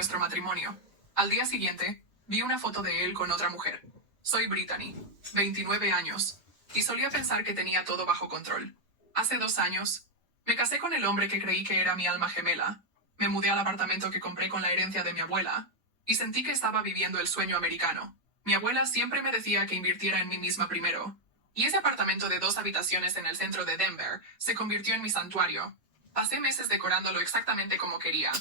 nuestro matrimonio. Al día siguiente, vi una foto de él con otra mujer. Soy Brittany, 29 años, y solía pensar que tenía todo bajo control. Hace 2 años, me casé con el hombre que creí que era mi alma gemela. Me mudé al apartamento que compré con la herencia de mi abuela, y sentí que estaba viviendo el sueño americano. Mi abuela siempre me decía que invirtiera en mí misma primero, y ese apartamento de 2 habitaciones en el centro de Denver se convirtió en mi santuario. Pasé meses decorándolo exactamente como quería.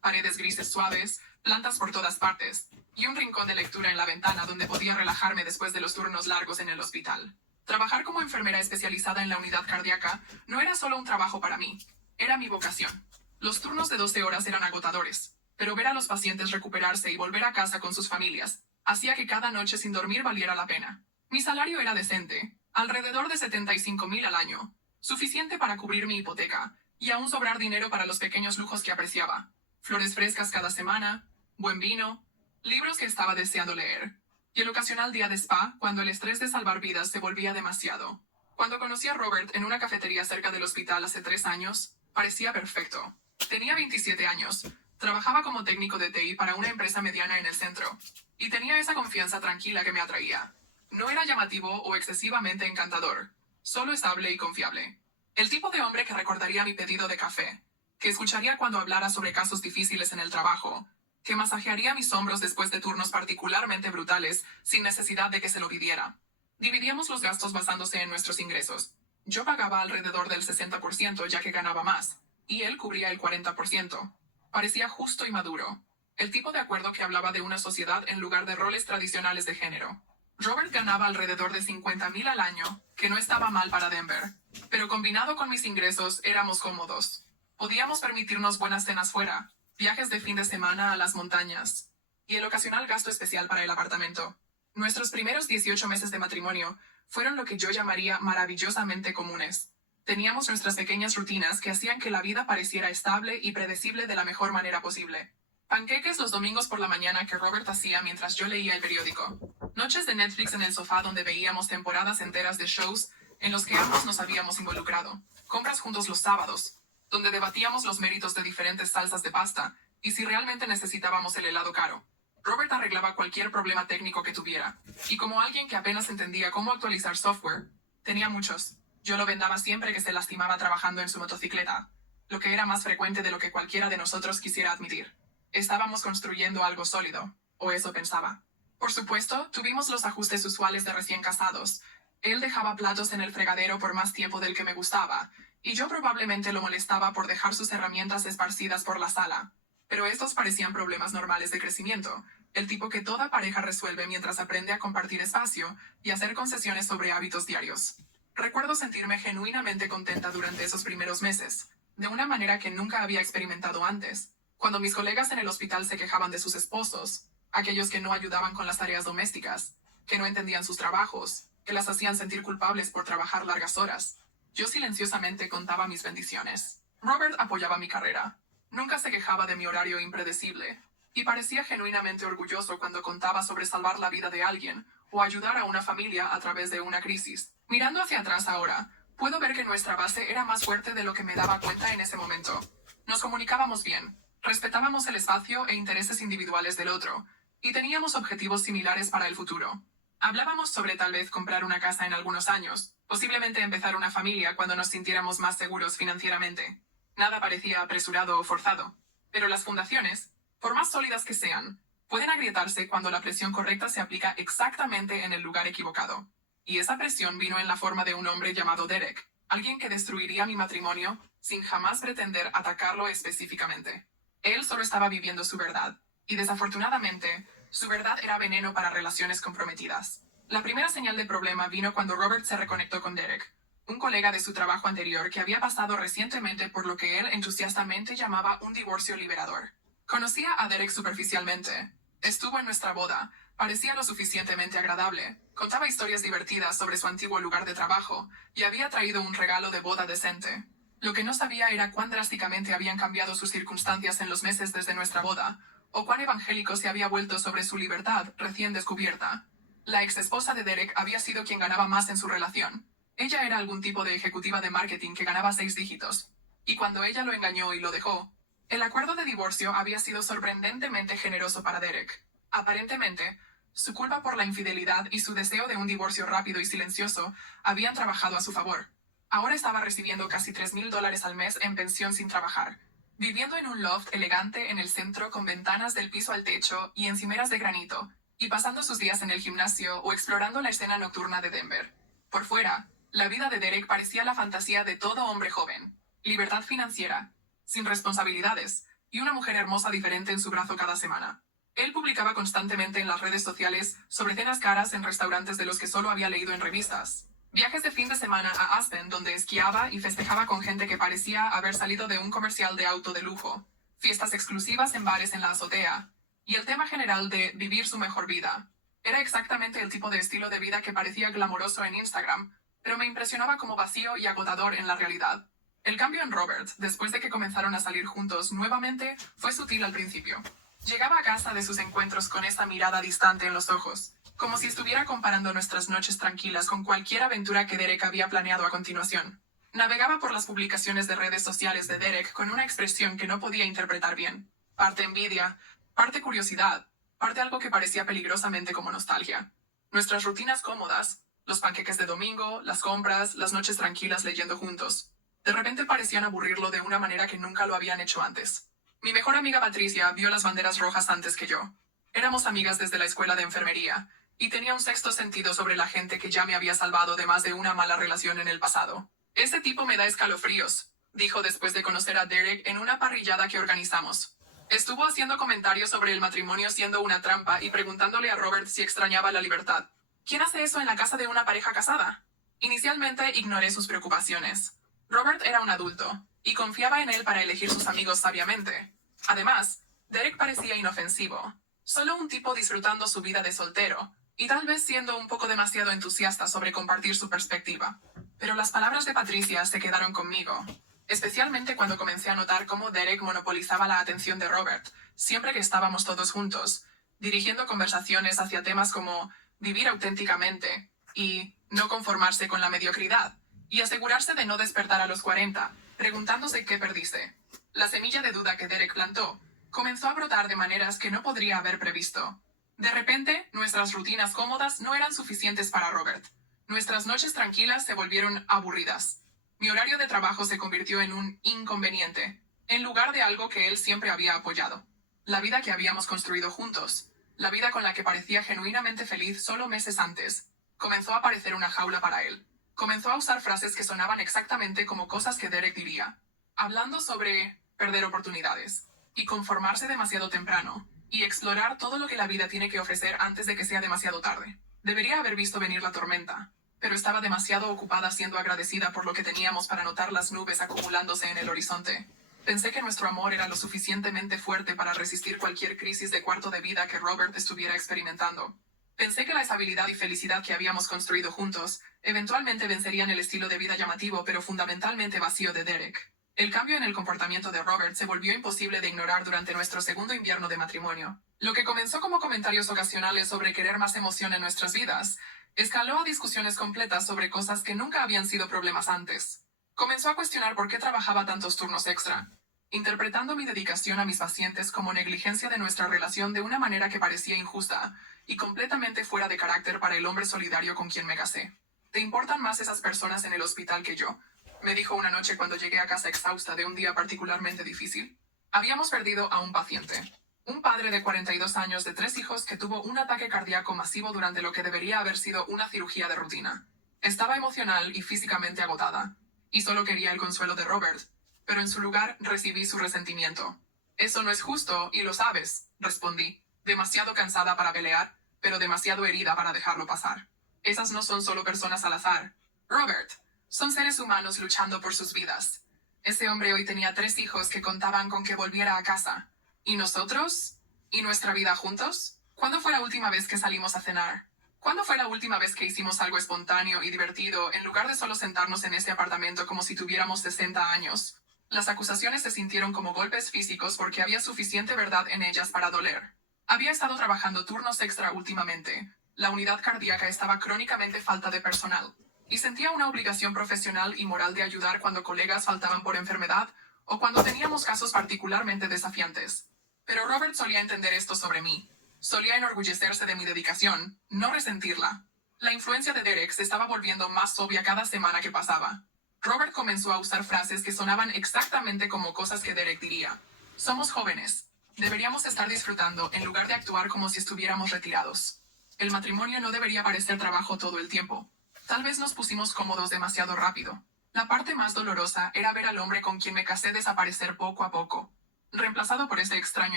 Paredes grises suaves, plantas por todas partes, y un rincón de lectura en la ventana donde podía relajarme después de los turnos largos en el hospital. Trabajar como enfermera especializada en la unidad cardíaca no era solo un trabajo para mí, era mi vocación. Los turnos de 12 horas eran agotadores, pero ver a los pacientes recuperarse y volver a casa con sus familias hacía que cada noche sin dormir valiera la pena. Mi salario era decente, alrededor de 75,000 al año, suficiente para cubrir mi hipoteca y aún sobrar dinero para los pequeños lujos que apreciaba. Flores frescas cada semana, buen vino, libros que estaba deseando leer, y el ocasional día de spa cuando el estrés de salvar vidas se volvía demasiado. Cuando conocí a Robert en una cafetería cerca del hospital hace 3 años, parecía perfecto. Tenía 27 años, trabajaba como técnico de TI para una empresa mediana en el centro, y tenía esa confianza tranquila que me atraía. No era llamativo o excesivamente encantador, solo estable y confiable. El tipo de hombre que recordaría mi pedido de café, que escucharía cuando hablara sobre casos difíciles en el trabajo, que masajearía mis hombros después de turnos particularmente brutales sin necesidad de que se lo pidiera. Dividíamos los gastos basándose en nuestros ingresos. Yo pagaba alrededor del 60% ya que ganaba más, y él cubría el 40%. Parecía justo y maduro. El tipo de acuerdo que hablaba de una sociedad en lugar de roles tradicionales de género. Robert ganaba alrededor de 50,000 al año, que no estaba mal para Denver, pero combinado con mis ingresos éramos cómodos. Podíamos permitirnos buenas cenas fuera, viajes de fin de semana a las montañas, y el ocasional gasto especial para el apartamento. Nuestros primeros 18 meses de matrimonio fueron lo que yo llamaría maravillosamente comunes. Teníamos nuestras pequeñas rutinas que hacían que la vida pareciera estable y predecible de la mejor manera posible. Panqueques los domingos por la mañana que Robert hacía mientras yo leía el periódico. Noches de Netflix en el sofá donde veíamos temporadas enteras de shows en los que ambos nos habíamos involucrado. Compras juntos los sábados, donde debatíamos los méritos de diferentes salsas de pasta y si realmente necesitábamos el helado caro. Robert arreglaba cualquier problema técnico que tuviera, y como alguien que apenas entendía cómo actualizar software, tenía muchos. Yo lo vendaba siempre que se lastimaba trabajando en su motocicleta, lo que era más frecuente de lo que cualquiera de nosotros quisiera admitir. Estábamos construyendo algo sólido, o eso pensaba. Por supuesto, tuvimos los ajustes usuales de recién casados. Él dejaba platos en el fregadero por más tiempo del que me gustaba, y yo probablemente lo molestaba por dejar sus herramientas esparcidas por la sala. Pero estos parecían problemas normales de crecimiento, el tipo que toda pareja resuelve mientras aprende a compartir espacio y hacer concesiones sobre hábitos diarios. Recuerdo sentirme genuinamente contenta durante esos primeros meses, de una manera que nunca había experimentado antes. Cuando mis colegas en el hospital se quejaban de sus esposos, aquellos que no ayudaban con las tareas domésticas, que no entendían sus trabajos, que las hacían sentir culpables por trabajar largas horas, yo silenciosamente contaba mis bendiciones. Robert apoyaba mi carrera. Nunca se quejaba de mi horario impredecible, y parecía genuinamente orgulloso cuando contaba sobre salvar la vida de alguien o ayudar a una familia a través de una crisis. Mirando hacia atrás ahora, puedo ver que nuestra base era más fuerte de lo que me daba cuenta en ese momento. Nos comunicábamos bien, respetábamos el espacio e intereses individuales del otro, y teníamos objetivos similares para el futuro. Hablábamos sobre tal vez comprar una casa en algunos años, posiblemente empezar una familia cuando nos sintiéramos más seguros financieramente. Nada parecía apresurado o forzado, pero las fundaciones, por más sólidas que sean, pueden agrietarse cuando la presión correcta se aplica exactamente en el lugar equivocado. Y esa presión vino en la forma de un hombre llamado Derek, alguien que destruiría mi matrimonio sin jamás pretender atacarlo específicamente. Él solo estaba viviendo su verdad, y desafortunadamente, su verdad era veneno para relaciones comprometidas. La primera señal de problema vino cuando Robert se reconectó con Derek, un colega de su trabajo anterior que había pasado recientemente por lo que él entusiastamente llamaba un divorcio liberador. Conocía a Derek superficialmente. Estuvo en nuestra boda, parecía lo suficientemente agradable, contaba historias divertidas sobre su antiguo lugar de trabajo, y había traído un regalo de boda decente. Lo que no sabía era cuán drásticamente habían cambiado sus circunstancias en los meses desde nuestra boda, o cuán evangélico se había vuelto sobre su libertad recién descubierta. La ex esposa de Derek había sido quien ganaba más en su relación. Ella era algún tipo de ejecutiva de marketing que ganaba 6 dígitos. Y cuando ella lo engañó y lo dejó, El acuerdo de divorcio había sido sorprendentemente generoso para Derek. Aparentemente, su culpa por la infidelidad y su deseo de un divorcio rápido y silencioso habían trabajado a su favor. Ahora estaba recibiendo casi $3,000 al mes en pensión sin trabajar, viviendo en un loft elegante en el centro con ventanas del piso al techo y encimeras de granito, y pasando sus días en el gimnasio o explorando la escena nocturna de Denver. Por fuera, la vida de Derek parecía la fantasía de todo hombre joven. Libertad financiera, sin responsabilidades, y una mujer hermosa diferente en su brazo cada semana. Él publicaba constantemente en las redes sociales sobre cenas caras en restaurantes de los que solo había leído en revistas. Viajes de fin de semana a Aspen, donde esquiaba y festejaba con gente que parecía haber salido de un comercial de auto de lujo. Fiestas exclusivas en bares en la azotea. Y el tema general de vivir su mejor vida. Era exactamente el tipo de estilo de vida que parecía glamoroso en Instagram, pero me impresionaba como vacío y agotador en la realidad. El cambio en Robert, después de que comenzaron a salir juntos nuevamente, fue sutil al principio. Llegaba a casa de sus encuentros con esta mirada distante en los ojos, como si estuviera comparando nuestras noches tranquilas con cualquier aventura que Derek había planeado a continuación. Navegaba por las publicaciones de redes sociales de Derek con una expresión que no podía interpretar bien. Parte envidia, parte curiosidad, parte algo que parecía peligrosamente como nostalgia. Nuestras rutinas cómodas, los panqueques de domingo, las compras, las noches tranquilas leyendo juntos. De repente parecían aburrirlo de una manera que nunca lo habían hecho antes. Mi mejor amiga Patricia vio las banderas rojas antes que yo. Éramos amigas desde la escuela de enfermería, y tenía un sexto sentido sobre la gente que ya me había salvado de más de una mala relación en el pasado. Ese tipo me da escalofríos, dijo después de conocer a Derek en una parrillada que organizamos. Estuvo haciendo comentarios sobre el matrimonio siendo una trampa y preguntándole a Robert si extrañaba la libertad. ¿Quién hace eso en la casa de una pareja casada? Inicialmente ignoré sus preocupaciones. Robert era un adulto, y confiaba en él para elegir sus amigos sabiamente. Además, Derek parecía inofensivo, solo un tipo disfrutando su vida de soltero, y tal vez siendo un poco demasiado entusiasta sobre compartir su perspectiva. Pero las palabras de Patricia se quedaron conmigo, especialmente cuando comencé a notar cómo Derek monopolizaba la atención de Robert, siempre que estábamos todos juntos, dirigiendo conversaciones hacia temas como vivir auténticamente y no conformarse con la mediocridad, y asegurarse de no despertar a los 40, preguntándose qué perdiste. La semilla de duda que Derek plantó comenzó a brotar de maneras que no podría haber previsto. De repente, nuestras rutinas cómodas no eran suficientes para Robert. Nuestras noches tranquilas se volvieron aburridas. Mi horario de trabajo se convirtió en un inconveniente, en lugar de algo que él siempre había apoyado. La vida que habíamos construido juntos, la vida con la que parecía genuinamente feliz solo meses antes, comenzó a parecer una jaula para él. Comenzó a usar frases que sonaban exactamente como cosas que Derek diría, hablando sobre perder oportunidades, y conformarse demasiado temprano, y explorar todo lo que la vida tiene que ofrecer antes de que sea demasiado tarde. Debería haber visto venir la tormenta, pero estaba demasiado ocupada siendo agradecida por lo que teníamos para notar las nubes acumulándose en el horizonte. Pensé que nuestro amor era lo suficientemente fuerte para resistir cualquier crisis de cuarto de vida que Robert estuviera experimentando. Pensé que la estabilidad y felicidad que habíamos construido juntos eventualmente vencerían el estilo de vida llamativo pero fundamentalmente vacío de Derek. El cambio en el comportamiento de Robert se volvió imposible de ignorar durante nuestro segundo invierno de matrimonio. Lo que comenzó como comentarios ocasionales sobre querer más emoción en nuestras vidas, escaló a discusiones completas sobre cosas que nunca habían sido problemas antes. Comenzó a cuestionar por qué trabajaba tantos turnos extra, interpretando mi dedicación a mis pacientes como negligencia de nuestra relación de una manera que parecía injusta y completamente fuera de carácter para el hombre solidario con quien me casé. ¿Te importan más esas personas en el hospital que yo?, me dijo una noche cuando llegué a casa exhausta de un día particularmente difícil. Habíamos perdido a un paciente. Un padre de 42 años de 3 hijos que tuvo un ataque cardíaco masivo durante lo que debería haber sido una cirugía de rutina. Estaba emocional y físicamente agotada, y solo quería el consuelo de Robert, pero en su lugar recibí su resentimiento. Eso no es justo, y lo sabes, respondí, demasiado cansada para pelear, pero demasiado herida para dejarlo pasar. Esas no son solo personas al azar. Robert, son seres humanos luchando por sus vidas. Ese hombre hoy tenía 3 hijos que contaban con que volviera a casa. ¿Y nosotros? ¿Y nuestra vida juntos? ¿Cuándo fue la última vez que salimos a cenar? ¿Cuándo fue la última vez que hicimos algo espontáneo y divertido en lugar de solo sentarnos en ese apartamento como si tuviéramos 60 años? Las acusaciones se sintieron como golpes físicos porque había suficiente verdad en ellas para doler. Había estado trabajando turnos extra últimamente. La unidad cardíaca estaba crónicamente falta de personal. Y sentía una obligación profesional y moral de ayudar cuando colegas faltaban por enfermedad o cuando teníamos casos particularmente desafiantes. Pero Robert solía entender esto sobre mí. Solía enorgullecerse de mi dedicación, no resentirla. La influencia de Derek se estaba volviendo más obvia cada semana que pasaba. Robert comenzó a usar frases que sonaban exactamente como cosas que Derek diría. Somos jóvenes. Deberíamos estar disfrutando en lugar de actuar como si estuviéramos retirados. El matrimonio no debería parecer trabajo todo el tiempo. Tal vez nos pusimos cómodos demasiado rápido. La parte más dolorosa era ver al hombre con quien me casé desaparecer poco a poco, reemplazado por ese extraño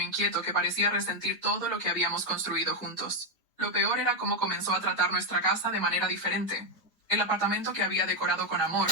inquieto que parecía resentir todo lo que habíamos construido juntos. Lo peor era cómo comenzó a tratar nuestra casa de manera diferente. El apartamento que había decorado con amor,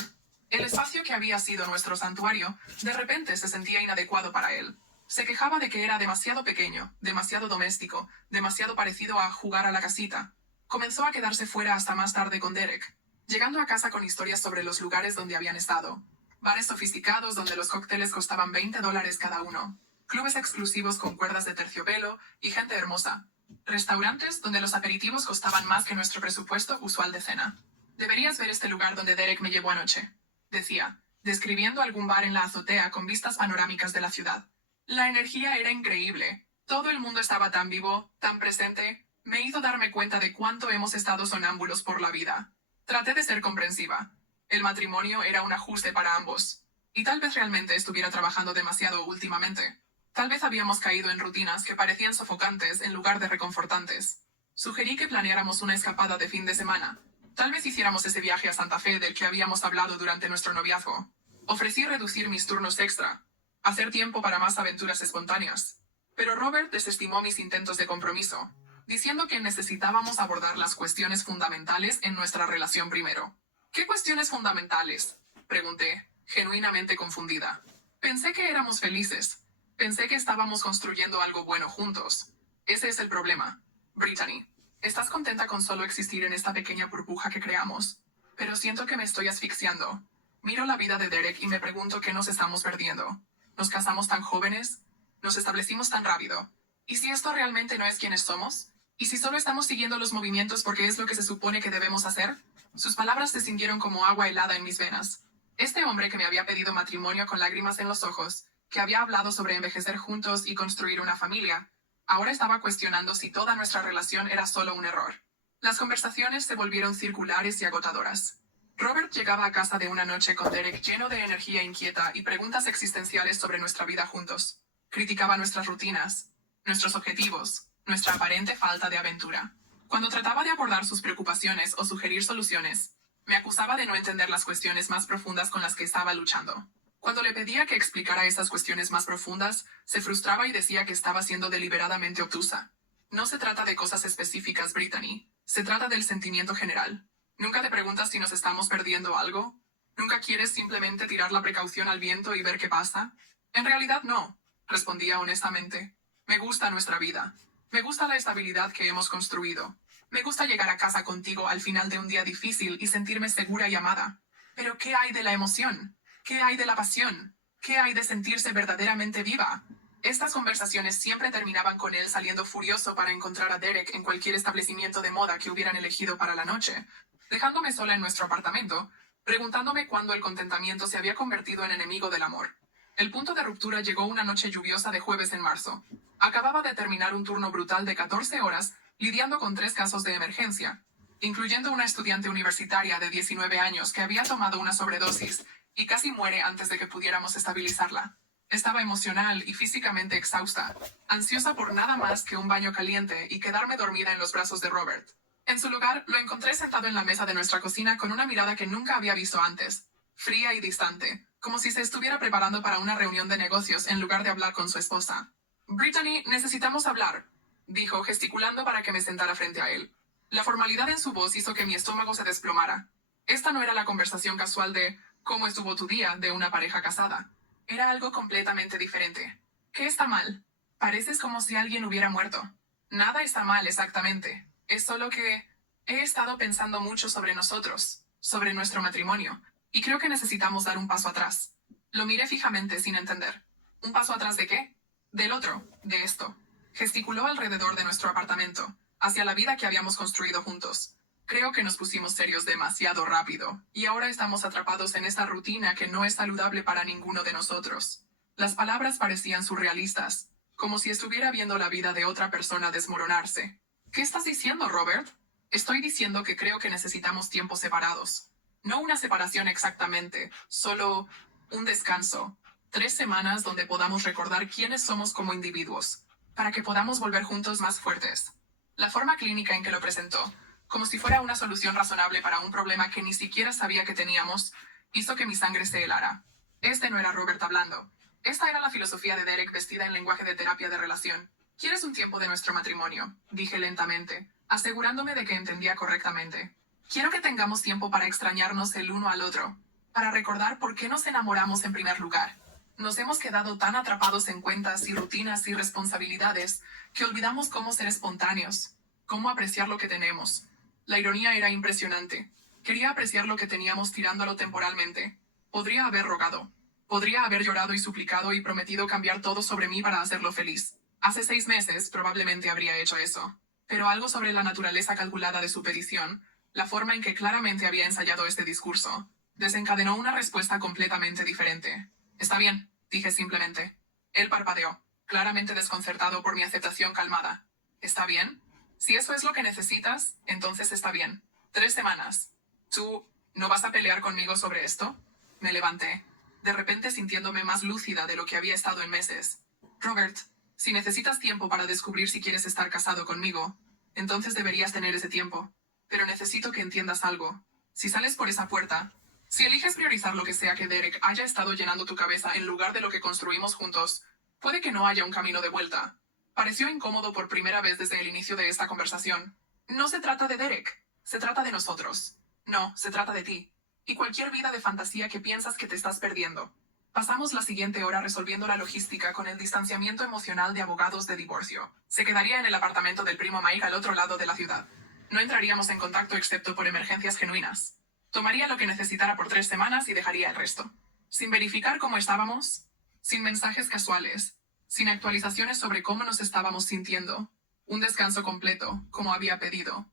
el espacio que había sido nuestro santuario, de repente se sentía inadecuado para él. Se quejaba de que era demasiado pequeño, demasiado doméstico, demasiado parecido a jugar a la casita. Comenzó a quedarse fuera hasta más tarde con Derek, llegando a casa con historias sobre los lugares donde habían estado. Bares sofisticados donde los cócteles costaban $20 cada uno. Clubes exclusivos con cuerdas de terciopelo y gente hermosa. Restaurantes donde los aperitivos costaban más que nuestro presupuesto usual de cena. Deberías ver este lugar donde Derek me llevó anoche, decía, describiendo algún bar en la azotea con vistas panorámicas de la ciudad. La energía era increíble. Todo el mundo estaba tan vivo, tan presente. Me hizo darme cuenta de cuánto hemos estado sonámbulos por la vida. Traté de ser comprensiva. El matrimonio era un ajuste para ambos. Y tal vez realmente estuviera trabajando demasiado últimamente. Tal vez habíamos caído en rutinas que parecían sofocantes en lugar de reconfortantes. Sugerí que planeáramos una escapada de fin de semana. Tal vez hiciéramos ese viaje a Santa Fe del que habíamos hablado durante nuestro noviazgo. Ofrecí reducir mis turnos extra, hacer tiempo para más aventuras espontáneas. Pero Robert desestimó mis intentos de compromiso, diciendo que necesitábamos abordar las cuestiones fundamentales en nuestra relación primero. ¿Qué cuestiones fundamentales?, pregunté, genuinamente confundida. Pensé que éramos felices. Pensé que estábamos construyendo algo bueno juntos. Ese es el problema. Brittany, estás contenta con solo existir en esta pequeña burbuja que creamos. Pero siento que me estoy asfixiando. Miro la vida de Derek y me pregunto qué nos estamos perdiendo. Nos casamos tan jóvenes, nos establecimos tan rápido. ¿Y si esto realmente no es quienes somos? ¿Y si solo estamos siguiendo los movimientos porque es lo que se supone que debemos hacer? Sus palabras descendieron como agua helada en mis venas. Este hombre que me había pedido matrimonio con lágrimas en los ojos, que había hablado sobre envejecer juntos y construir una familia, ahora estaba cuestionando si toda nuestra relación era solo un error. Las conversaciones se volvieron circulares y agotadoras. Robert llegaba a casa de una noche con Derek lleno de energía inquieta y preguntas existenciales sobre nuestra vida juntos. Criticaba nuestras rutinas, nuestros objetivos, nuestra aparente falta de aventura. Cuando trataba de abordar sus preocupaciones o sugerir soluciones, me acusaba de no entender las cuestiones más profundas con las que estaba luchando. Cuando le pedía que explicara esas cuestiones más profundas, se frustraba y decía que estaba siendo deliberadamente obtusa. No se trata de cosas específicas, Brittany. Se trata del sentimiento general. ¿Nunca te preguntas si nos estamos perdiendo algo? ¿Nunca quieres simplemente tirar la precaución al viento y ver qué pasa? En realidad no, respondía honestamente. Me gusta nuestra vida. Me gusta la estabilidad que hemos construido. Me gusta llegar a casa contigo al final de un día difícil y sentirme segura y amada. Pero ¿qué hay de la emoción? ¿Qué hay de la pasión? ¿Qué hay de sentirse verdaderamente viva? Estas conversaciones siempre terminaban con él saliendo furioso para encontrar a Derek en cualquier establecimiento de moda que hubieran elegido para la noche, dejándome sola en nuestro apartamento, preguntándome cuándo el contentamiento se había convertido en enemigo del amor. El punto de ruptura llegó una noche lluviosa de jueves en marzo. Acababa de terminar un turno brutal de 14 horas, lidiando con 3 casos de emergencia, incluyendo una estudiante universitaria de 19 años que había tomado una sobredosis y casi muere antes de que pudiéramos estabilizarla. Estaba emocional y físicamente exhausta, ansiosa por nada más que un baño caliente y quedarme dormida en los brazos de Robert. En su lugar, lo encontré sentado en la mesa de nuestra cocina con una mirada que nunca había visto antes, fría y distante, como si se estuviera preparando para una reunión de negocios en lugar de hablar con su esposa. Brittany, necesitamos hablar, dijo, gesticulando para que me sentara frente a él. La formalidad en su voz hizo que mi estómago se desplomara. Esta no era la conversación casual de ¿cómo estuvo tu día? De una pareja casada. Era algo completamente diferente. ¿Qué está mal? Pareces como si alguien hubiera muerto. Nada está mal exactamente. Es solo que he estado pensando mucho sobre nosotros, sobre nuestro matrimonio, y creo que necesitamos dar un paso atrás. Lo miré fijamente sin entender. ¿Un paso atrás de qué? Del otro, de esto. Gesticuló alrededor de nuestro apartamento, hacia la vida que habíamos construido juntos. Creo que nos pusimos serios demasiado rápido, y ahora estamos atrapados en esta rutina que no es saludable para ninguno de nosotros. Las palabras parecían surrealistas, como si estuviera viendo la vida de otra persona desmoronarse. ¿Qué estás diciendo, Robert? Estoy diciendo que creo que necesitamos tiempos separados. No una separación exactamente, solo un descanso. 3 semanas donde podamos recordar quiénes somos como individuos, para que podamos volver juntos más fuertes. La forma clínica en que lo presentó, como si fuera una solución razonable para un problema que ni siquiera sabía que teníamos, hizo que mi sangre se helara. Este no era Robert hablando. Esta era la filosofía de Derek vestida en lenguaje de terapia de relación. ¿Quieres un tiempo de nuestro matrimonio?, dije lentamente, asegurándome de que entendía correctamente. Quiero que tengamos tiempo para extrañarnos el uno al otro, para recordar por qué nos enamoramos en primer lugar. Nos hemos quedado tan atrapados en cuentas y rutinas y responsabilidades que olvidamos cómo ser espontáneos, cómo apreciar lo que tenemos. La ironía era impresionante. Quería apreciar lo que teníamos tirándolo temporalmente. Podría haber rogado. Podría haber llorado y suplicado y prometido cambiar todo sobre mí para hacerlo feliz. Hace 6 meses probablemente habría hecho eso. Pero algo sobre la naturaleza calculada de su petición, la forma en que claramente había ensayado este discurso, desencadenó una respuesta completamente diferente. Está bien, dije simplemente. Él parpadeó, claramente desconcertado por mi aceptación calmada. ¿Está bien? Si eso es lo que necesitas, entonces está bien. 3 semanas. ¿Tú no vas a pelear conmigo sobre esto? Me levanté, de repente sintiéndome más lúcida de lo que había estado en meses. Robert, si necesitas tiempo para descubrir si quieres estar casado conmigo, entonces deberías tener ese tiempo. Pero necesito que entiendas algo. Si sales por esa puerta, si eliges priorizar lo que sea que Derek haya estado llenando tu cabeza en lugar de lo que construimos juntos, puede que no haya un camino de vuelta. Pareció incómodo por primera vez desde el inicio de esta conversación. No se trata de Derek, se trata de nosotros. No, se trata de ti. Y cualquier vida de fantasía que piensas que te estás perdiendo. Pasamos la siguiente hora resolviendo la logística con el distanciamiento emocional de abogados de divorcio. Se quedaría en el apartamento del primo Mike al otro lado de la ciudad. No entraríamos en contacto excepto por emergencias genuinas. Tomaría lo que necesitara por 3 semanas y dejaría el resto. Sin verificar cómo estábamos, sin mensajes casuales, sin actualizaciones sobre cómo nos estábamos sintiendo. Un descanso completo, como había pedido.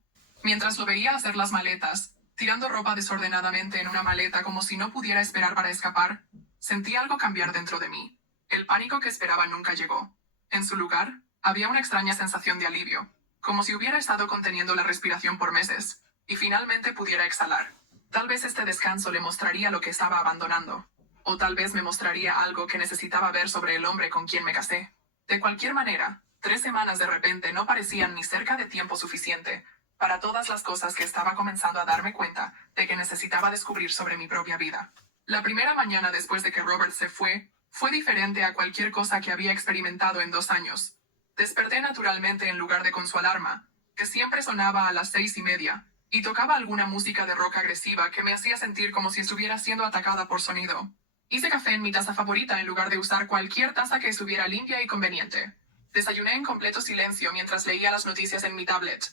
Mientras lo veía hacer las maletas, tirando ropa desordenadamente en una maleta como si no pudiera esperar para escapar, sentí algo cambiar dentro de mí. El pánico que esperaba nunca llegó. En su lugar, había una extraña sensación de alivio, como si hubiera estado conteniendo la respiración por meses, y finalmente pudiera exhalar. Tal vez este descanso le mostraría lo que estaba abandonando, o tal vez me mostraría algo que necesitaba ver sobre el hombre con quien me casé. De cualquier manera, 3 semanas de repente no parecían ni cerca de tiempo suficiente para todas las cosas que estaba comenzando a darme cuenta de que necesitaba descubrir sobre mi propia vida. La primera mañana después de que Robert se fue diferente a cualquier cosa que había experimentado en 2 años. Desperté naturalmente en lugar de con su alarma, que siempre sonaba a las 6:30, y tocaba alguna música de rock agresiva que me hacía sentir como si estuviera siendo atacada por sonido. Hice café en mi taza favorita en lugar de usar cualquier taza que estuviera limpia y conveniente. Desayuné en completo silencio mientras leía las noticias en mi tablet.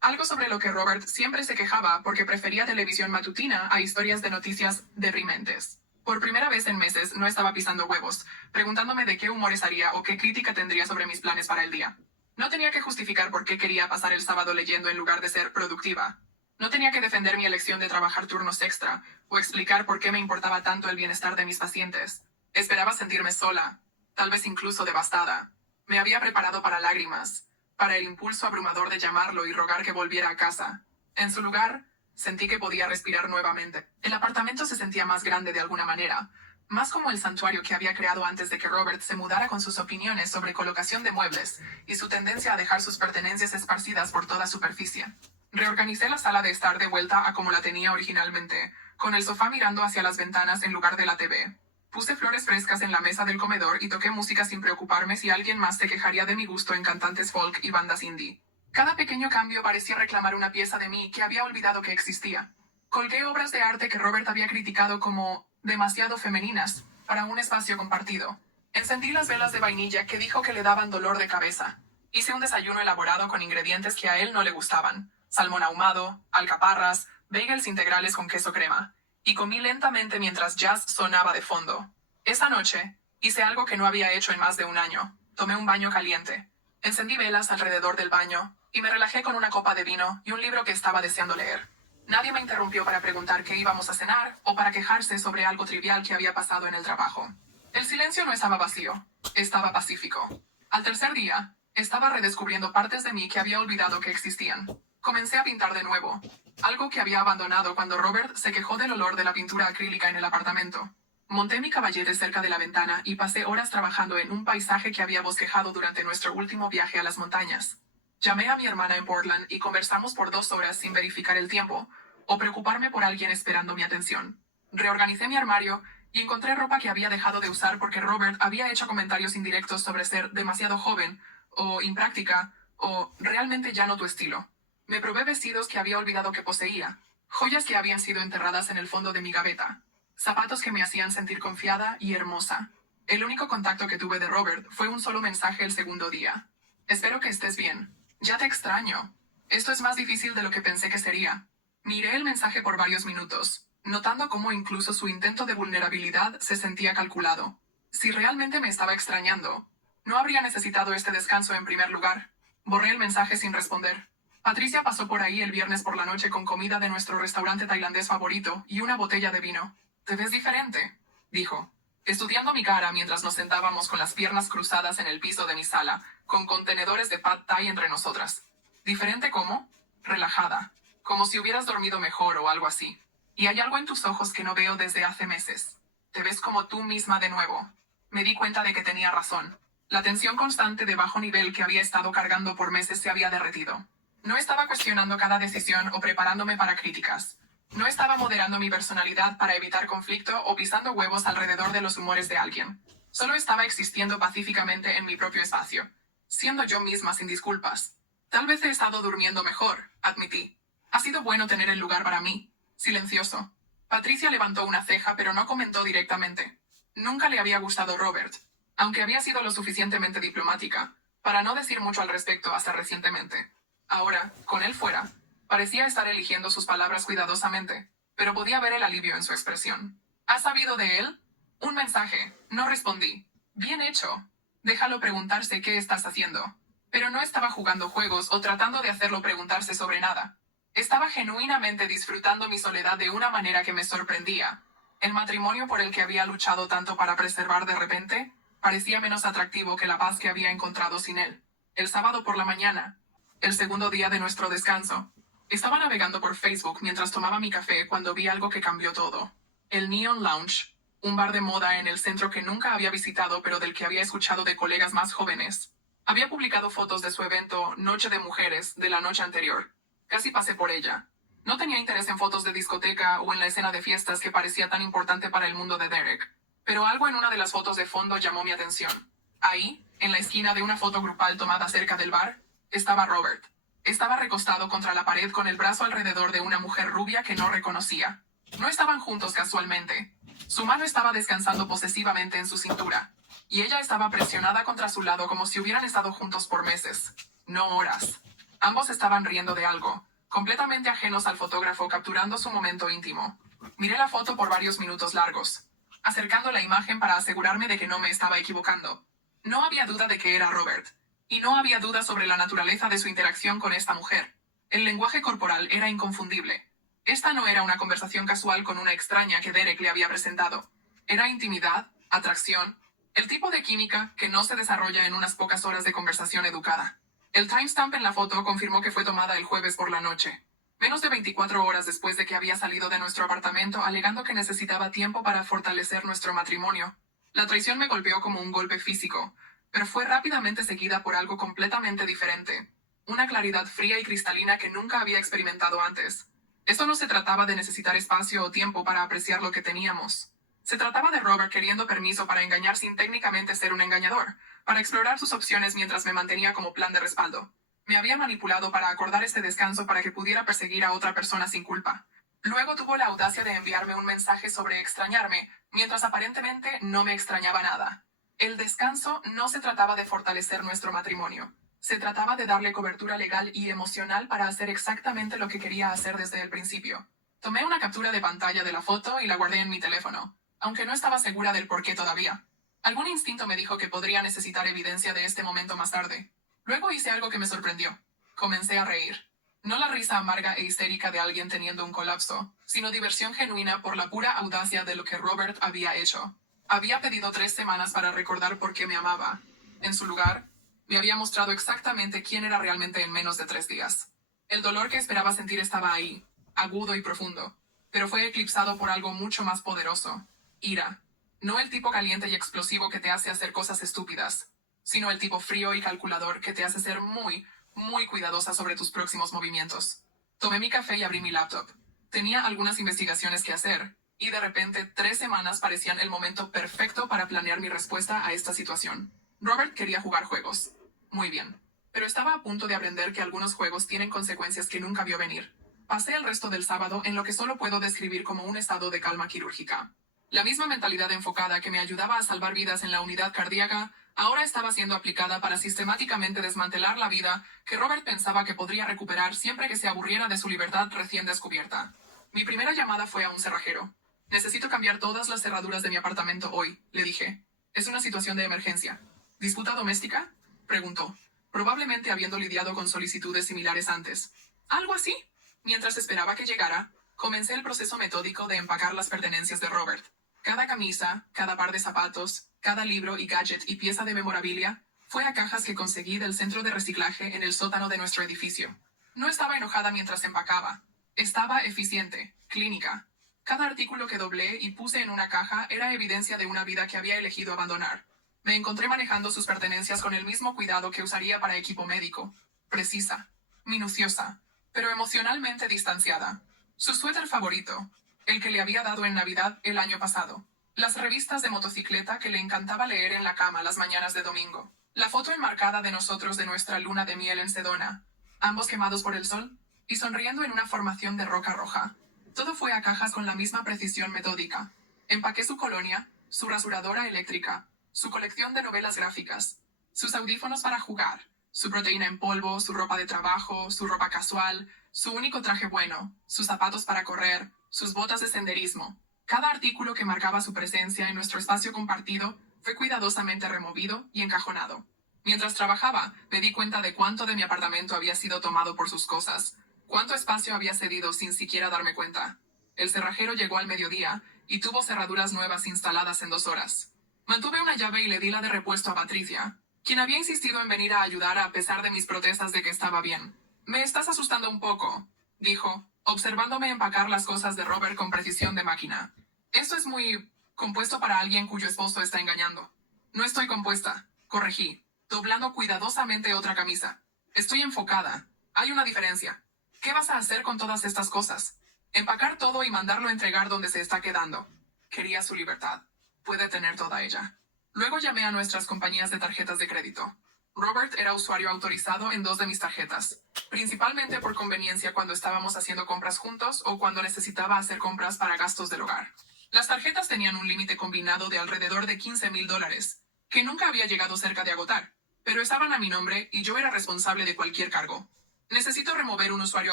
Algo sobre lo que Robert siempre se quejaba porque prefería televisión matutina a historias de noticias deprimentes. Por primera vez en meses no estaba pisando huevos, preguntándome de qué humores haría o qué crítica tendría sobre mis planes para el día. No tenía que justificar por qué quería pasar el sábado leyendo en lugar de ser productiva. No tenía que defender mi elección de trabajar turnos extra, o explicar por qué me importaba tanto el bienestar de mis pacientes. Esperaba sentirme sola, tal vez incluso devastada. Me había preparado para lágrimas, para el impulso abrumador de llamarlo y rogar que volviera a casa. En su lugar, sentí que podía respirar nuevamente. El apartamento se sentía más grande de alguna manera, más como el santuario que había creado antes de que Robert se mudara con sus opiniones sobre colocación de muebles y su tendencia a dejar sus pertenencias esparcidas por toda superficie. Reorganicé la sala de estar de vuelta a como la tenía originalmente, con el sofá mirando hacia las ventanas en lugar de la TV. Puse flores frescas en la mesa del comedor y toqué música sin preocuparme si alguien más se quejaría de mi gusto en cantantes folk y bandas indie. Cada pequeño cambio parecía reclamar una pieza de mí que había olvidado que existía. Colgué obras de arte que Robert había criticado como demasiado femeninas para un espacio compartido. Encendí las velas de vainilla que dijo que le daban dolor de cabeza. Hice un desayuno elaborado con ingredientes que a él no le gustaban: salmón ahumado, alcaparras, bagels integrales con queso crema. Y comí lentamente mientras jazz sonaba de fondo. Esa noche, hice algo que no había hecho en más de un año. Tomé un baño caliente. Encendí velas alrededor del baño, y me relajé con una copa de vino y un libro que estaba deseando leer. Nadie me interrumpió para preguntar qué íbamos a cenar, o para quejarse sobre algo trivial que había pasado en el trabajo. El silencio no estaba vacío, estaba pacífico. Al tercer día, estaba redescubriendo partes de mí que había olvidado que existían. Comencé a pintar de nuevo, algo que había abandonado cuando Robert se quejó del olor de la pintura acrílica en el apartamento. Monté mi caballete cerca de la ventana y pasé horas trabajando en un paisaje que había bosquejado durante nuestro último viaje a las montañas. Llamé a mi hermana en Portland y conversamos por 2 horas sin verificar el tiempo, o preocuparme por alguien esperando mi atención. Reorganicé mi armario y encontré ropa que había dejado de usar porque Robert había hecho comentarios indirectos sobre ser demasiado joven, o impráctica, o realmente ya no tu estilo. Me probé vestidos que había olvidado que poseía, joyas que habían sido enterradas en el fondo de mi gaveta, zapatos que me hacían sentir confiada y hermosa. El único contacto que tuve de Robert fue un solo mensaje el segundo día. Espero que estés bien. Ya te extraño. Esto es más difícil de lo que pensé que sería. Miré el mensaje por varios minutos, notando cómo incluso su intento de vulnerabilidad se sentía calculado. Si realmente me estaba extrañando, no habría necesitado este descanso en primer lugar. Borré el mensaje sin responder. Patricia pasó por ahí el viernes por la noche con comida de nuestro restaurante tailandés favorito y una botella de vino. «Te ves diferente», dijo, estudiando mi cara mientras nos sentábamos con las piernas cruzadas en el piso de mi sala, con contenedores de pad thai entre nosotras. ¿Diferente cómo? Relajada, como si hubieras dormido mejor o algo así. Y hay algo en tus ojos que no veo desde hace meses. Te ves como tú misma de nuevo. Me di cuenta de que tenía razón. La tensión constante de bajo nivel que había estado cargando por meses se había derretido. No estaba cuestionando cada decisión o preparándome para críticas. No estaba moderando mi personalidad para evitar conflicto o pisando huevos alrededor de los humores de alguien. Solo estaba existiendo pacíficamente en mi propio espacio, siendo yo misma sin disculpas. Tal vez he estado durmiendo mejor, admití. Ha sido bueno tener el lugar para mí. Silencioso. Patricia levantó una ceja pero no comentó directamente. Nunca le había gustado Robert, aunque había sido lo suficientemente diplomática, para no decir mucho al respecto hasta recientemente. Ahora, con él fuera, parecía estar eligiendo sus palabras cuidadosamente, pero podía ver el alivio en su expresión. ¿Has sabido de él? Un mensaje. No respondí. Bien hecho. Déjalo preguntarse qué estás haciendo. Pero no estaba jugando juegos o tratando de hacerlo preguntarse sobre nada. Estaba genuinamente disfrutando mi soledad de una manera que me sorprendía. El matrimonio por el que había luchado tanto para preservar de repente, parecía menos atractivo que la paz que había encontrado sin él. El sábado por la mañana, el segundo día de nuestro descanso, estaba navegando por Facebook mientras tomaba mi café cuando vi algo que cambió todo. El Neon Lounge, un bar de moda en el centro que nunca había visitado pero del que había escuchado de colegas más jóvenes. Había publicado fotos de su evento Noche de Mujeres de la noche anterior. Casi pasé por ella. No tenía interés en fotos de discoteca o en la escena de fiestas que parecía tan importante para el mundo de Derek. Pero algo en una de las fotos de fondo llamó mi atención. Ahí, en la esquina de una foto grupal tomada cerca del bar, estaba Robert. Estaba recostado contra la pared con el brazo alrededor de una mujer rubia que no reconocía. No estaban juntos casualmente. Su mano estaba descansando posesivamente en su cintura, y ella estaba presionada contra su lado como si hubieran estado juntos por meses, no horas. Ambos estaban riendo de algo, completamente ajenos al fotógrafo capturando su momento íntimo. Miré la foto por varios minutos largos, acercando la imagen para asegurarme de que no me estaba equivocando. No había duda de que era Robert, y no había duda sobre la naturaleza de su interacción con esta mujer. El lenguaje corporal era inconfundible. Esta no era una conversación casual con una extraña que Derek le había presentado. Era intimidad, atracción, el tipo de química que no se desarrolla en unas pocas horas de conversación educada. El timestamp en la foto confirmó que fue tomada el jueves por la noche, menos de 24 horas después de que había salido de nuestro apartamento alegando que necesitaba tiempo para fortalecer nuestro matrimonio. La traición me golpeó como un golpe físico, pero fue rápidamente seguida por algo completamente diferente. Una claridad fría y cristalina que nunca había experimentado antes. Esto no se trataba de necesitar espacio o tiempo para apreciar lo que teníamos. Se trataba de Robert queriendo permiso para engañar sin técnicamente ser un engañador, para explorar sus opciones mientras me mantenía como plan de respaldo. Me había manipulado para acordar este descanso para que pudiera perseguir a otra persona sin culpa. Luego tuvo la audacia de enviarme un mensaje sobre extrañarme, mientras aparentemente no me extrañaba nada. El descanso no se trataba de fortalecer nuestro matrimonio. Se trataba de darle cobertura legal y emocional para hacer exactamente lo que quería hacer desde el principio. Tomé una captura de pantalla de la foto y la guardé en mi teléfono, aunque no estaba segura del por qué todavía. Algún instinto me dijo que podría necesitar evidencia de este momento más tarde. Luego hice algo que me sorprendió. Comencé a reír. No la risa amarga e histérica de alguien teniendo un colapso, sino diversión genuina por la pura audacia de lo que Robert había hecho. Había pedido 3 semanas para recordar por qué me amaba. En su lugar, me había mostrado exactamente quién era realmente en menos de 3 días. El dolor que esperaba sentir estaba ahí, agudo y profundo, pero fue eclipsado por algo mucho más poderoso: ira. No el tipo caliente y explosivo que te hace hacer cosas estúpidas, sino el tipo frío y calculador que te hace ser muy, muy cuidadosa sobre tus próximos movimientos. Tomé mi café y abrí mi laptop. Tenía algunas investigaciones que hacer, y de repente 3 semanas parecían el momento perfecto para planear mi respuesta a esta situación. Robert quería jugar juegos. Muy bien. Pero estaba a punto de aprender que algunos juegos tienen consecuencias que nunca vio venir. Pasé el resto del sábado en lo que solo puedo describir como un estado de calma quirúrgica. La misma mentalidad enfocada que me ayudaba a salvar vidas en la unidad cardíaca, ahora estaba siendo aplicada para sistemáticamente desmantelar la vida que Robert pensaba que podría recuperar siempre que se aburriera de su libertad recién descubierta. Mi primera llamada fue a un cerrajero. Necesito cambiar todas las cerraduras de mi apartamento hoy, le dije. Es una situación de emergencia. ¿Disputa doméstica? Preguntó, probablemente habiendo lidiado con solicitudes similares antes. ¿Algo así? Mientras esperaba que llegara, comencé el proceso metódico de empacar las pertenencias de Robert. Cada camisa, cada par de zapatos, cada libro y gadget y pieza de memorabilia fue a cajas que conseguí del centro de reciclaje en el sótano de nuestro edificio. No estaba enojada mientras empacaba. Estaba eficiente, clínica. Cada artículo que doblé y puse en una caja era evidencia de una vida que había elegido abandonar. Me encontré manejando sus pertenencias con el mismo cuidado que usaría para equipo médico. Precisa, minuciosa, pero emocionalmente distanciada. Su suéter favorito, el que le había dado en Navidad el año pasado. Las revistas de motocicleta que le encantaba leer en la cama las mañanas de domingo. La foto enmarcada de nosotros de nuestra luna de miel en Sedona, ambos quemados por el sol, y sonriendo en una formación de roca roja. Todo fue a cajas con la misma precisión metódica. Empaqué su colonia, su rasuradora eléctrica, su colección de novelas gráficas, sus audífonos para jugar, su proteína en polvo, su ropa de trabajo, su ropa casual, su único traje bueno, sus zapatos para correr, sus botas de senderismo. Cada artículo que marcaba su presencia en nuestro espacio compartido fue cuidadosamente removido y encajonado. Mientras trabajaba, me di cuenta de cuánto de mi apartamento había sido tomado por sus cosas, cuánto espacio había cedido sin siquiera darme cuenta. El cerrajero llegó al mediodía y tuvo cerraduras nuevas instaladas en 2 horas. Mantuve una llave y le di la de repuesto a Patricia, quien había insistido en venir a ayudar a pesar de mis protestas de que estaba bien. Me estás asustando un poco, dijo, observándome empacar las cosas de Robert con precisión de máquina. Esto es muy compuesto para alguien cuyo esposo está engañando. No estoy compuesta, corregí, doblando cuidadosamente otra camisa. Estoy enfocada. Hay una diferencia. ¿Qué vas a hacer con todas estas cosas? Empacar todo y mandarlo a entregar donde se está quedando. Quería su libertad. Puede tener toda ella. Luego llamé a nuestras compañías de tarjetas de crédito. Robert era usuario autorizado en 2 de mis tarjetas, principalmente por conveniencia cuando estábamos haciendo compras juntos o cuando necesitaba hacer compras para gastos del hogar. Las tarjetas tenían un límite combinado de alrededor de $15,000, que nunca había llegado cerca de agotar, pero estaban a mi nombre y yo era responsable de cualquier cargo. Necesito remover un usuario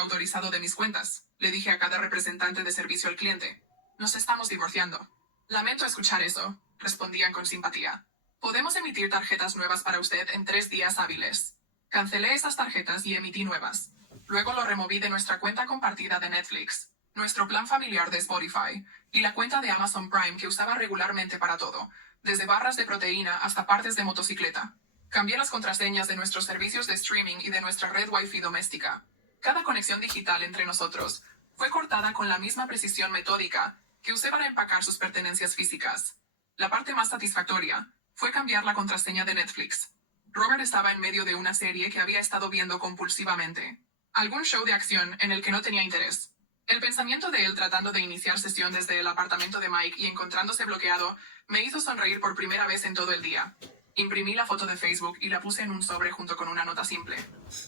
autorizado de mis cuentas, le dije a cada representante de servicio al cliente. Nos estamos divorciando. Lamento escuchar eso, respondían con simpatía. Podemos emitir tarjetas nuevas para usted en 3 días hábiles. Cancelé esas tarjetas y emití nuevas. Luego lo removí de nuestra cuenta compartida de Netflix, nuestro plan familiar de Spotify y la cuenta de Amazon Prime que usaba regularmente para todo, desde barras de proteína hasta partes de motocicleta. Cambié las contraseñas de nuestros servicios de streaming y de nuestra red Wi-Fi doméstica. Cada conexión digital entre nosotros fue cortada con la misma precisión metódica que usé para empacar sus pertenencias físicas. La parte más satisfactoria fue cambiar la contraseña de Netflix. Robert estaba en medio de una serie que había estado viendo compulsivamente. Algún show de acción en el que no tenía interés. El pensamiento de él tratando de iniciar sesión desde el apartamento de Mike y encontrándose bloqueado me hizo sonreír por primera vez en todo el día. Imprimí la foto de Facebook y la puse en un sobre junto con una nota simple.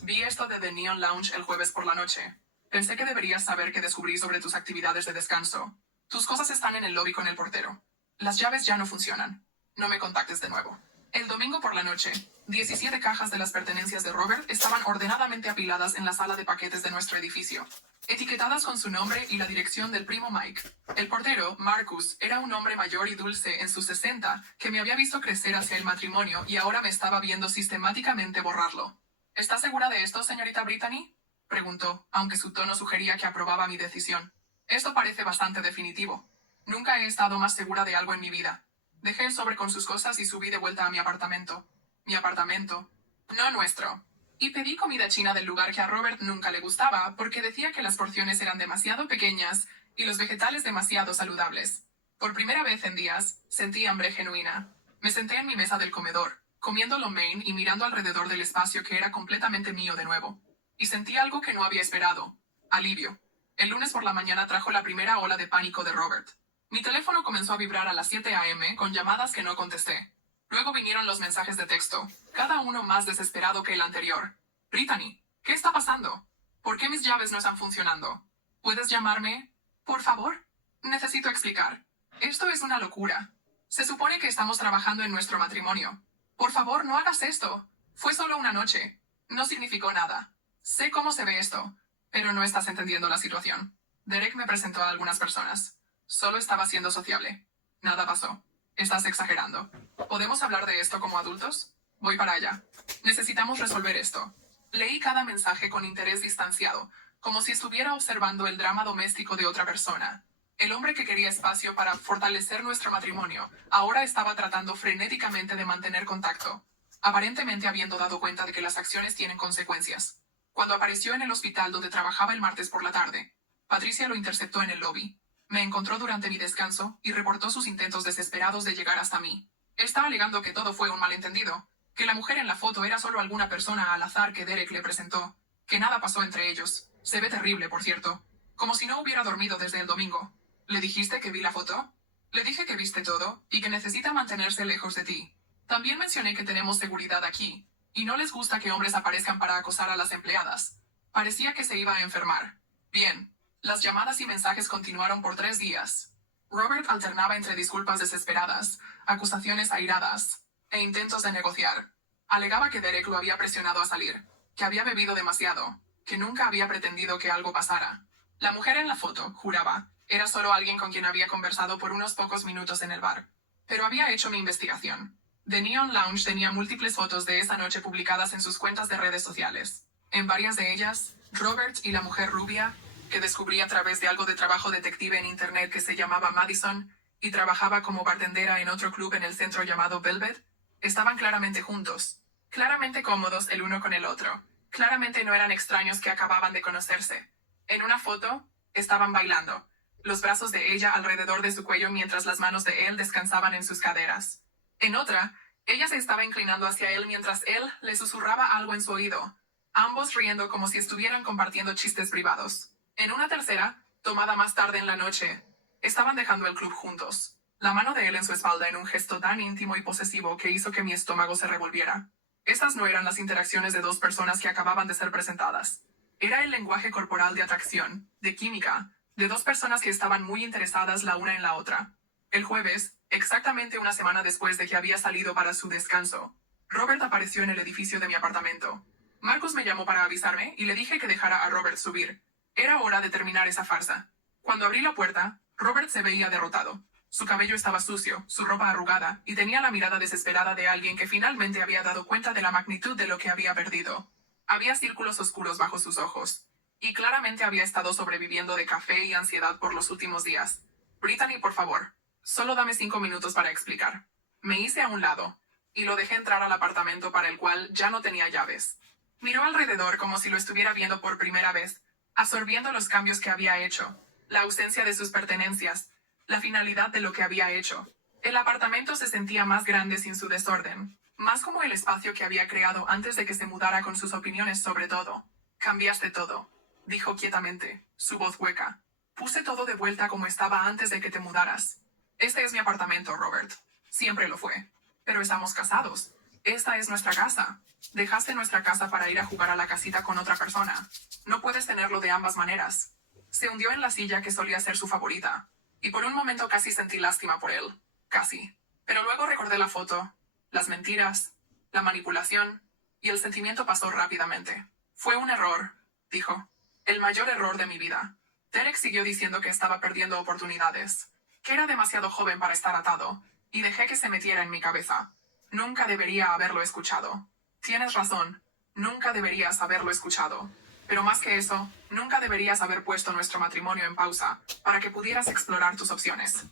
Vi esto de The Neon Lounge el jueves por la noche. Pensé que deberías saber que descubrí sobre tus actividades de descanso. Tus cosas están en el lobby con el portero. Las llaves ya no funcionan. No me contactes de nuevo. El domingo por la noche, 17 cajas de las pertenencias de Robert estaban ordenadamente apiladas en la sala de paquetes de nuestro edificio, etiquetadas con su nombre y la dirección del primo Mike. El portero, Marcus, era un hombre mayor y dulce en sus 60 que me había visto crecer hacia el matrimonio y ahora me estaba viendo sistemáticamente borrarlo. ¿Está segura de esto, señorita Brittany?, preguntó, aunque su tono sugería que aprobaba mi decisión. Esto parece bastante definitivo. Nunca he estado más segura de algo en mi vida. Dejé el sobre con sus cosas y subí de vuelta a mi apartamento. Mi apartamento. No nuestro. Y pedí comida china del lugar que a Robert nunca le gustaba porque decía que las porciones eran demasiado pequeñas y los vegetales demasiado saludables. Por primera vez en días, sentí hambre genuina. Me senté en mi mesa del comedor, comiendo lo mein y mirando alrededor del espacio que era completamente mío de nuevo. Y sentí algo que no había esperado. Alivio. El lunes por la mañana trajo la primera ola de pánico de Robert. Mi teléfono comenzó a vibrar a las 7 a.m. con llamadas que no contesté. Luego vinieron los mensajes de texto, cada uno más desesperado que el anterior. Brittany, ¿qué está pasando? ¿Por qué mis llaves no están funcionando? ¿Puedes llamarme? Por favor. Necesito explicar. Esto es una locura. Se supone que estamos trabajando en nuestro matrimonio. Por favor, no hagas esto. Fue solo una noche. No significó nada. Sé cómo se ve esto, pero no estás entendiendo la situación. Derek me presentó a algunas personas. Solo estaba siendo sociable. Nada pasó. Estás exagerando. ¿Podemos hablar de esto como adultos? Voy para allá. Necesitamos resolver esto. Leí cada mensaje con interés distanciado, como si estuviera observando el drama doméstico de otra persona. El hombre que quería espacio para fortalecer nuestro matrimonio ahora estaba tratando frenéticamente de mantener contacto, aparentemente habiendo dado cuenta de que las acciones tienen consecuencias. Cuando apareció en el hospital donde trabajaba el martes por la tarde, Patricia lo interceptó en el lobby. Me encontró durante mi descanso y reportó sus intentos desesperados de llegar hasta mí. Está alegando que todo fue un malentendido, que la mujer en la foto era solo alguna persona al azar que Derek le presentó, que nada pasó entre ellos. Se ve terrible, por cierto. Como si no hubiera dormido desde el domingo. ¿Le dijiste que vi la foto? Le dije que viste todo y que necesita mantenerse lejos de ti. También mencioné que tenemos seguridad aquí, y no les gusta que hombres aparezcan para acosar a las empleadas. Parecía que se iba a enfermar. Bien. Las llamadas y mensajes continuaron por 3 días. Robert alternaba entre disculpas desesperadas, acusaciones airadas, e intentos de negociar. Alegaba que Derek lo había presionado a salir, que había bebido demasiado, que nunca había pretendido que algo pasara. La mujer en la foto, juraba, era solo alguien con quien había conversado por unos pocos minutos en el bar. Pero había hecho mi investigación. The Neon Lounge tenía múltiples fotos de esa noche publicadas en sus cuentas de redes sociales. En varias de ellas, Robert y la mujer rubia, que descubrí a través de algo de trabajo detective en internet que se llamaba Madison, y trabajaba como bartendera en otro club en el centro llamado Velvet, estaban claramente juntos, claramente cómodos el uno con el otro, claramente no eran extraños que acababan de conocerse. En una foto, estaban bailando, los brazos de ella alrededor de su cuello mientras las manos de él descansaban en sus caderas. En otra, ella se estaba inclinando hacia él mientras él le susurraba algo en su oído, ambos riendo como si estuvieran compartiendo chistes privados. En una tercera, tomada más tarde en la noche, estaban dejando el club juntos, la mano de él en su espalda en un gesto tan íntimo y posesivo que hizo que mi estómago se revolviera. Estas no eran las interacciones de dos personas que acababan de ser presentadas. Era el lenguaje corporal de atracción, de química, de dos personas que estaban muy interesadas la una en la otra. El jueves, exactamente una semana después de que había salido para su descanso, Robert apareció en el edificio de mi apartamento. Marcus me llamó para avisarme y le dije que dejara a Robert subir. Era hora de terminar esa farsa. Cuando abrí la puerta, Robert se veía derrotado. Su cabello estaba sucio, su ropa arrugada, y tenía la mirada desesperada de alguien que finalmente había dado cuenta de la magnitud de lo que había perdido. Había círculos oscuros bajo sus ojos, y claramente había estado sobreviviendo de café y ansiedad por los últimos días. Brittany, por favor, solo dame 5 minutos para explicar. Me hice a un lado, y lo dejé entrar al apartamento para el cual ya no tenía llaves. Miró alrededor como si lo estuviera viendo por primera vez, absorbiendo los cambios que había hecho, la ausencia de sus pertenencias, la finalidad de lo que había hecho. El apartamento se sentía más grande sin su desorden, más como el espacio que había creado antes de que se mudara con sus opiniones sobre todo. Cambiaste todo, dijo quietamente, su voz hueca. Puse todo de vuelta como estaba antes de que te mudaras. Este es mi apartamento, Robert. Siempre lo fue. Pero estamos casados. Esta es nuestra casa. Dejaste nuestra casa para ir a jugar a la casita con otra persona. No puedes tenerlo de ambas maneras. Se hundió en la silla que solía ser su favorita. Y por un momento casi sentí lástima por él. Casi. Pero luego recordé la foto, las mentiras, la manipulación, y el sentimiento pasó rápidamente. Fue un error, dijo. El mayor error de mi vida. Derek siguió diciendo que estaba perdiendo oportunidades, que era demasiado joven para estar atado, y dejé que se metiera en mi cabeza. Nunca debería haberlo escuchado. Tienes razón, nunca deberías haberlo escuchado. Pero más que eso, nunca deberías haber puesto nuestro matrimonio en pausa, para que pudieras explorar tus opciones.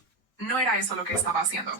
No era eso lo que estaba haciendo.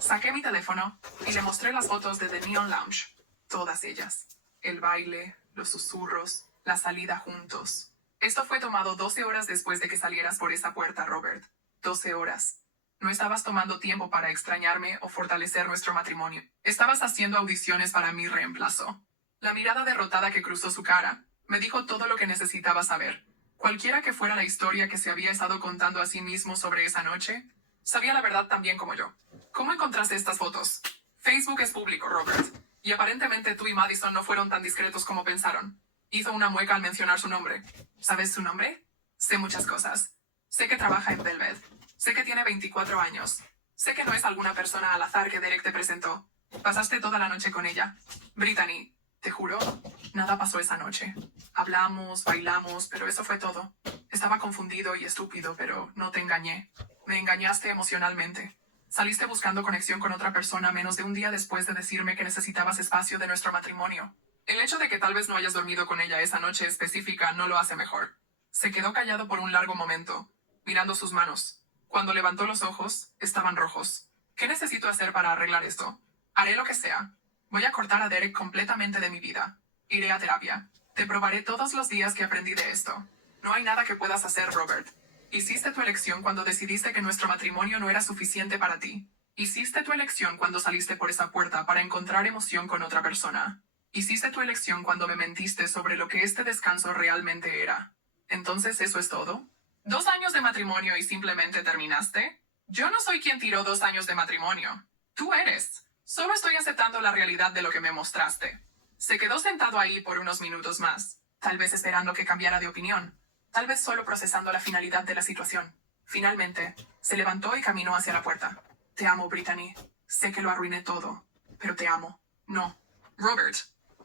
Saqué mi teléfono y le mostré las fotos de The Neon Lounge. Todas ellas. El baile, los susurros, la salida juntos. Esto fue tomado 12 horas después de que salieras por esa puerta, Robert. 12 horas. No estabas tomando tiempo para extrañarme o fortalecer nuestro matrimonio. Estabas haciendo audiciones para mi reemplazo. La mirada derrotada que cruzó su cara me dijo todo lo que necesitaba saber. Cualquiera que fuera la historia que se había estado contando a sí mismo sobre esa noche, sabía la verdad tan bien como yo. ¿Cómo encontraste estas fotos? Facebook es público, Robert. Y aparentemente tú y Madison no fueron tan discretos como pensaron. Hizo una mueca al mencionar su nombre. ¿Sabes su nombre? Sé muchas cosas. Sé que trabaja en Velvet. Sé que tiene 24 años. Sé que no es alguna persona al azar que Derek te presentó. Pasaste toda la noche con ella. Brittany, te juro, nada pasó esa noche. Hablamos, bailamos, pero eso fue todo. Estaba confundido y estúpido, pero no te engañé. Me engañaste emocionalmente. Saliste buscando conexión con otra persona menos de un día después de decirme que necesitabas espacio de nuestro matrimonio. El hecho de que tal vez no hayas dormido con ella esa noche específica no lo hace mejor. Se quedó callado por un largo momento, mirando sus manos. Cuando levantó los ojos, estaban rojos. ¿Qué necesito hacer para arreglar esto? Haré lo que sea. Voy a cortar a Derek completamente de mi vida. Iré a terapia. Te probaré todos los días que aprendí de esto. No hay nada que puedas hacer, Robert. Hiciste tu elección cuando decidiste que nuestro matrimonio no era suficiente para ti. Hiciste tu elección cuando saliste por esa puerta para encontrar emoción con otra persona. Hiciste tu elección cuando me mentiste sobre lo que este descanso realmente era. Entonces, ¿eso es todo? 2 años de matrimonio y simplemente terminaste. Yo no soy quien tiró 2 años de matrimonio. Tú eres. Solo estoy aceptando la realidad de lo que me mostraste. Se quedó sentado ahí por unos minutos más, tal vez esperando que cambiara de opinión, tal vez solo procesando la finalidad de la situación. Finalmente, se levantó y caminó hacia la puerta. Te amo, Brittany. Sé que lo arruiné todo, pero te amo. No. Robert,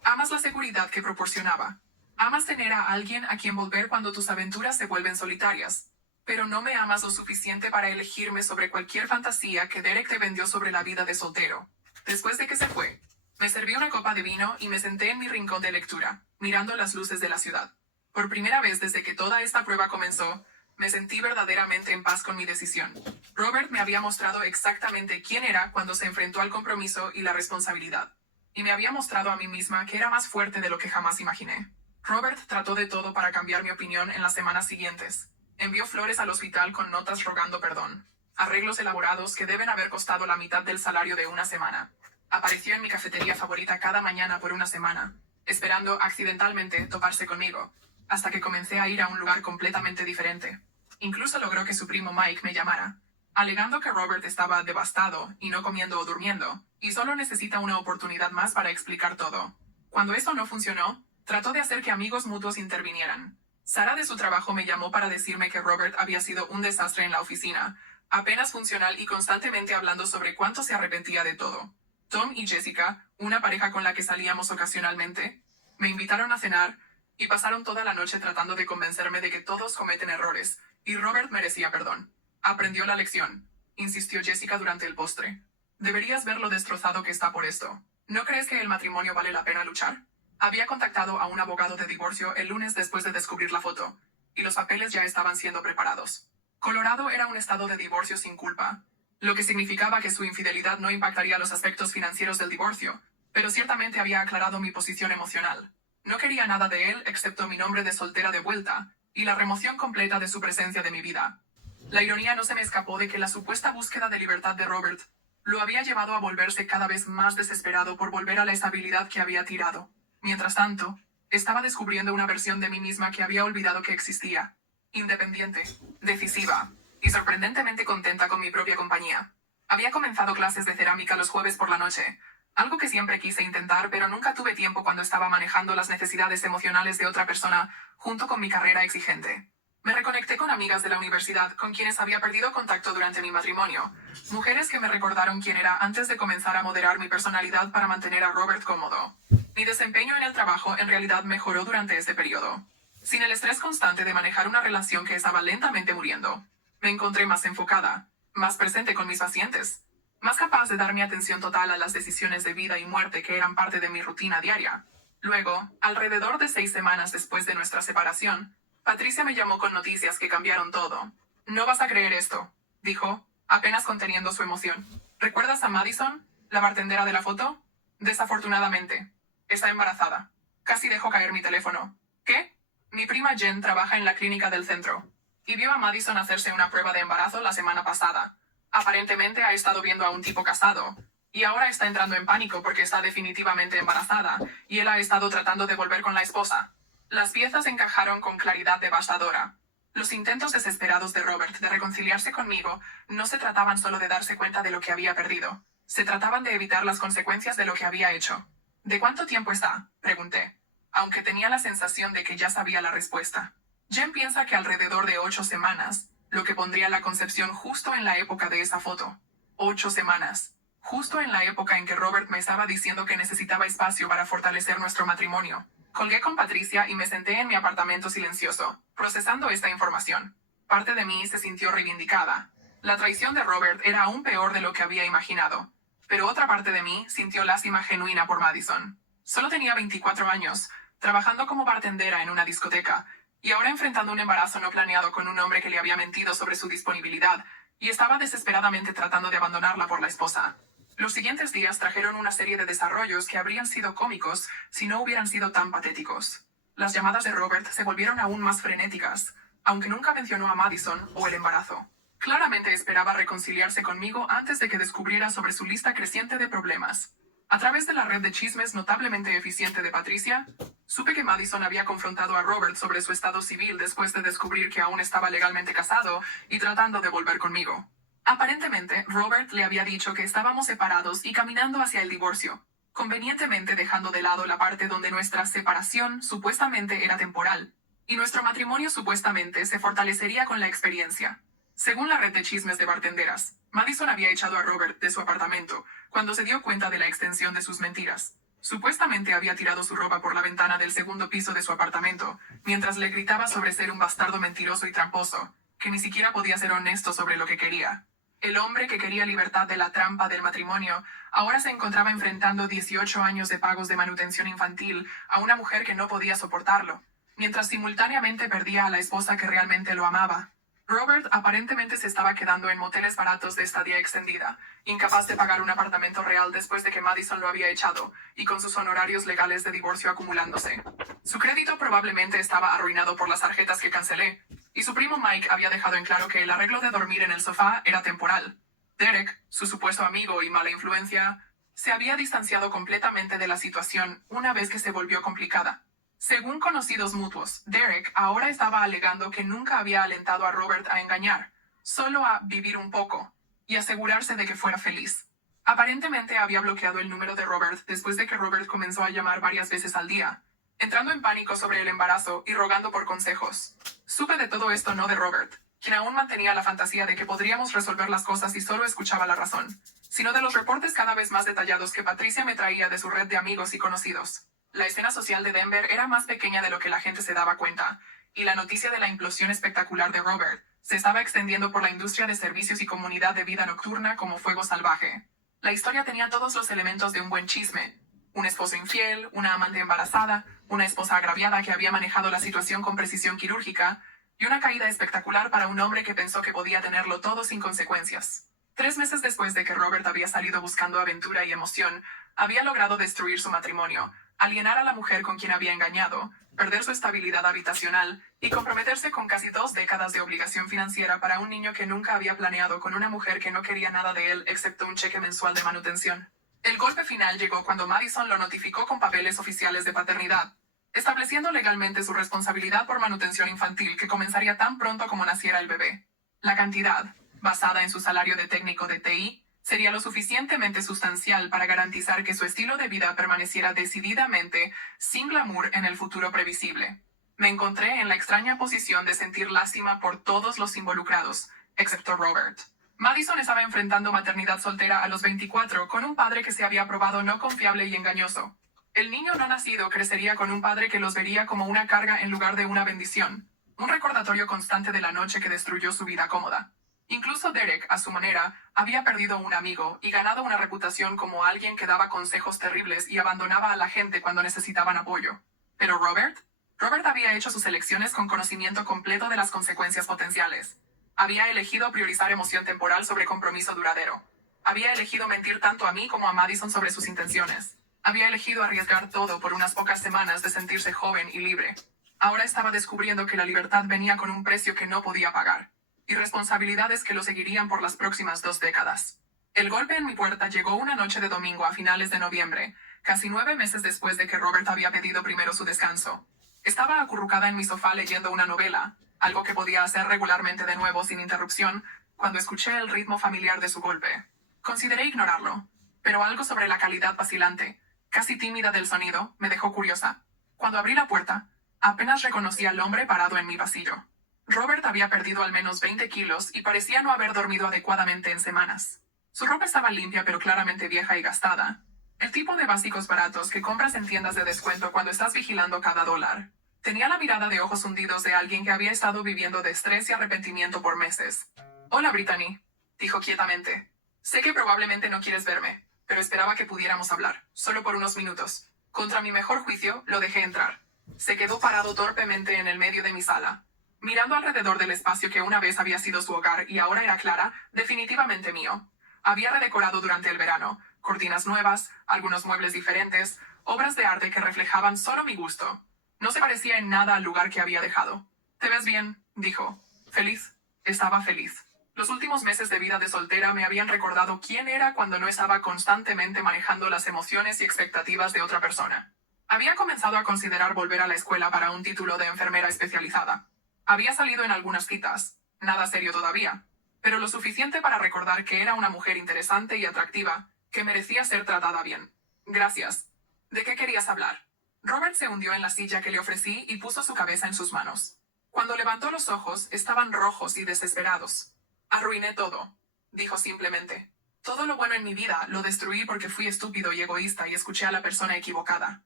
amas la seguridad que proporcionaba. Amas tener a alguien a quien volver cuando tus aventuras se vuelven solitarias. Pero no me amas lo suficiente para elegirme sobre cualquier fantasía que Derek te vendió sobre la vida de soltero. Después de que se fue, me serví una copa de vino y me senté en mi rincón de lectura, mirando las luces de la ciudad. Por primera vez desde que toda esta prueba comenzó, me sentí verdaderamente en paz con mi decisión. Robert me había mostrado exactamente quién era cuando se enfrentó al compromiso y la responsabilidad. Y me había mostrado a mí misma que era más fuerte de lo que jamás imaginé. Robert trató de todo para cambiar mi opinión en las semanas siguientes. Envió flores al hospital con notas rogando perdón. Arreglos elaborados que deben haber costado la mitad del salario de una semana. Apareció en mi cafetería favorita cada mañana por una semana, esperando accidentalmente toparse conmigo, hasta que comencé a ir a un lugar completamente diferente. Incluso logró que su primo Mike me llamara, alegando que Robert estaba devastado y no comiendo o durmiendo, y solo necesita una oportunidad más para explicar todo. Cuando eso no funcionó, trató de hacer que amigos mutuos intervinieran. Sara de su trabajo me llamó para decirme que Robert había sido un desastre en la oficina, apenas funcional y constantemente hablando sobre cuánto se arrepentía de todo. Tom y Jessica, una pareja con la que salíamos ocasionalmente, me invitaron a cenar y pasaron toda la noche tratando de convencerme de que todos cometen errores, y Robert merecía perdón. Aprendió la lección, insistió Jessica durante el postre. Deberías ver lo destrozado que está por esto. ¿No crees que el matrimonio vale la pena luchar? Había contactado a un abogado de divorcio el lunes después de descubrir la foto, y los papeles ya estaban siendo preparados. Colorado era un estado de divorcio sin culpa, lo que significaba que su infidelidad no impactaría los aspectos financieros del divorcio, pero ciertamente había aclarado mi posición emocional. No quería nada de él excepto mi nombre de soltera de vuelta, y la remoción completa de su presencia de mi vida. La ironía no se me escapó de que la supuesta búsqueda de libertad de Robert lo había llevado a volverse cada vez más desesperado por volver a la estabilidad que había tirado. Mientras tanto, estaba descubriendo una versión de mí misma que había olvidado que existía. Independiente, decisiva, y sorprendentemente contenta con mi propia compañía. Había comenzado clases de cerámica los jueves por la noche, algo que siempre quise intentar pero nunca tuve tiempo cuando estaba manejando las necesidades emocionales de otra persona junto con mi carrera exigente. Me reconecté con amigas de la universidad con quienes había perdido contacto durante mi matrimonio, mujeres que me recordaron quién era antes de comenzar a moderar mi personalidad para mantener a Robert cómodo. Mi desempeño en el trabajo en realidad mejoró durante este periodo. Sin el estrés constante de manejar una relación que estaba lentamente muriendo, me encontré más enfocada, más presente con mis pacientes, más capaz de dar mi atención total a las decisiones de vida y muerte que eran parte de mi rutina diaria. Luego, alrededor de 6 semanas después de nuestra separación, Patricia me llamó con noticias que cambiaron todo. No vas a creer esto, dijo. apenas conteniendo su emoción. ¿Recuerdas a Madison, la bartendera de la foto? Desafortunadamente, está embarazada. Casi dejo caer mi teléfono. ¿Qué? Mi prima Jen trabaja en la clínica del centro y vio a Madison hacerse una prueba de embarazo la semana pasada. Aparentemente ha estado viendo a un tipo casado y ahora está entrando en pánico porque está definitivamente embarazada y él ha estado tratando de volver con la esposa. Las piezas encajaron con claridad devastadora. Los intentos desesperados de Robert de reconciliarse conmigo no se trataban solo de darse cuenta de lo que había perdido. Se trataban de evitar las consecuencias de lo que había hecho. ¿De cuánto tiempo está?, pregunté, aunque tenía la sensación de que ya sabía la respuesta. Jen piensa que alrededor de 8 semanas, lo que pondría la concepción justo en la época de esa foto. 8 semanas. Justo en la época en que Robert me estaba diciendo que necesitaba espacio para fortalecer nuestro matrimonio. Colgué con Patricia y me senté en mi apartamento silencioso, procesando esta información. Parte de mí se sintió reivindicada. La traición de Robert era aún peor de lo que había imaginado. Pero otra parte de mí sintió lástima genuina por Madison. Solo tenía 24 años, trabajando como bartendera en una discoteca, y ahora enfrentando un embarazo no planeado con un hombre que le había mentido sobre su disponibilidad, y estaba desesperadamente tratando de abandonarla por la esposa. Los siguientes días trajeron una serie de desarrollos que habrían sido cómicos si no hubieran sido tan patéticos. Las llamadas de Robert se volvieron aún más frenéticas, aunque nunca mencionó a Madison o el embarazo. Claramente esperaba reconciliarse conmigo antes de que descubriera sobre su lista creciente de problemas. A través de la red de chismes notablemente eficiente de Patricia, supe que Madison había confrontado a Robert sobre su estado civil después de descubrir que aún estaba legalmente casado y tratando de volver conmigo. Aparentemente, Robert le había dicho que estábamos separados y caminando hacia el divorcio, convenientemente dejando de lado la parte donde nuestra separación supuestamente era temporal, y nuestro matrimonio supuestamente se fortalecería con la experiencia. Según la red de chismes de bartenderas, Madison había echado a Robert de su apartamento cuando se dio cuenta de la extensión de sus mentiras. Supuestamente había tirado su ropa por la ventana del segundo piso de su apartamento, mientras le gritaba sobre ser un bastardo mentiroso y tramposo, que ni siquiera podía ser honesto sobre lo que quería. El hombre que quería libertad de la trampa del matrimonio ahora se encontraba enfrentando 18 años de pagos de manutención infantil a una mujer que no podía soportarlo, mientras simultáneamente perdía a la esposa que realmente lo amaba. Robert aparentemente se estaba quedando en moteles baratos de estadía extendida, incapaz de pagar un apartamento real después de que Madison lo había echado, y con sus honorarios legales de divorcio acumulándose. Su crédito probablemente estaba arruinado por las tarjetas que cancelé, y su primo Mike había dejado en claro que el arreglo de dormir en el sofá era temporal. Derek, su supuesto amigo y mala influencia, se había distanciado completamente de la situación una vez que se volvió complicada. Según conocidos mutuos, Derek ahora estaba alegando que nunca había alentado a Robert a engañar, solo a vivir un poco, y asegurarse de que fuera feliz. Aparentemente había bloqueado el número de Robert después de que Robert comenzó a llamar varias veces al día, entrando en pánico sobre el embarazo y rogando por consejos. Supe de todo esto no de Robert, quien aún mantenía la fantasía de que podríamos resolver las cosas si solo escuchaba la razón, sino de los reportes cada vez más detallados que Patricia me traía de su red de amigos y conocidos. La escena social de Denver era más pequeña de lo que la gente se daba cuenta, y la noticia de la implosión espectacular de Robert se estaba extendiendo por la industria de servicios y comunidad de vida nocturna como fuego salvaje. La historia tenía todos los elementos de un buen chisme: un esposo infiel, una amante embarazada, una esposa agraviada que había manejado la situación con precisión quirúrgica, y una caída espectacular para un hombre que pensó que podía tenerlo todo sin consecuencias. 3 meses después de que Robert había salido buscando aventura y emoción, había logrado destruir su matrimonio, alienar a la mujer con quien había engañado, perder su estabilidad habitacional y comprometerse con casi 2 décadas de obligación financiera para un niño que nunca había planeado con una mujer que no quería nada de él excepto un cheque mensual de manutención. El golpe final llegó cuando Madison lo notificó con papeles oficiales de paternidad, estableciendo legalmente su responsabilidad por manutención infantil que comenzaría tan pronto como naciera el bebé. La cantidad, basada en su salario de técnico de TI, sería lo suficientemente sustancial para garantizar que su estilo de vida permaneciera decididamente sin glamour en el futuro previsible. Me encontré en la extraña posición de sentir lástima por todos los involucrados, excepto Robert. Madison estaba enfrentando maternidad soltera a los 24 con un padre que se había probado no confiable y engañoso. El niño no nacido crecería con un padre que los vería como una carga en lugar de una bendición, un recordatorio constante de la noche que destruyó su vida cómoda. Incluso Derek, a su manera, había perdido un amigo y ganado una reputación como alguien que daba consejos terribles y abandonaba a la gente cuando necesitaban apoyo. Pero Robert había hecho sus elecciones con conocimiento completo de las consecuencias potenciales. Había elegido priorizar emoción temporal sobre compromiso duradero. Había elegido mentir tanto a mí como a Madison sobre sus intenciones. Había elegido arriesgar todo por unas pocas semanas de sentirse joven y libre. Ahora estaba descubriendo que la libertad venía con un precio que no podía pagar, y responsabilidades que lo seguirían por las próximas 2 décadas. El golpe en mi puerta llegó una noche de domingo a finales de noviembre, casi 9 meses después de que Robert había pedido primero su descanso. Estaba acurrucada en mi sofá leyendo una novela, algo que podía hacer regularmente de nuevo sin interrupción, cuando escuché el ritmo familiar de su golpe. Consideré ignorarlo, pero algo sobre la calidad vacilante, casi tímida del sonido, me dejó curiosa. Cuando abrí la puerta, apenas reconocí al hombre parado en mi pasillo. Robert había perdido al menos 20 kilos y parecía no haber dormido adecuadamente en semanas. Su ropa estaba limpia pero claramente vieja y gastada. El tipo de básicos baratos que compras en tiendas de descuento cuando estás vigilando cada dólar. Tenía la mirada de ojos hundidos de alguien que había estado viviendo de estrés y arrepentimiento por meses. «Hola, Brittany», dijo quietamente. «Sé que probablemente no quieres verme, pero esperaba que pudiéramos hablar, solo por unos minutos». Contra mi mejor juicio, lo dejé entrar. Se quedó parado torpemente en el medio de mi sala, mirando alrededor del espacio que una vez había sido su hogar y ahora era clara, definitivamente mío. Había redecorado durante el verano, cortinas nuevas, algunos muebles diferentes, obras de arte que reflejaban solo mi gusto. No se parecía en nada al lugar que había dejado. «¿Te ves bien?», dijo. «¿Feliz?». Estaba feliz. Los últimos meses de vida de soltera me habían recordado quién era cuando no estaba constantemente manejando las emociones y expectativas de otra persona. Había comenzado a considerar volver a la escuela para un título de enfermera especializada. Había salido en algunas citas, nada serio todavía, pero lo suficiente para recordar que era una mujer interesante y atractiva, que merecía ser tratada bien. «Gracias. ¿De qué querías hablar?». Robert se hundió en la silla que le ofrecí y puso su cabeza en sus manos. Cuando levantó los ojos, estaban rojos y desesperados. «Arruiné todo», dijo simplemente. «Todo lo bueno en mi vida lo destruí porque fui estúpido y egoísta y escuché a la persona equivocada».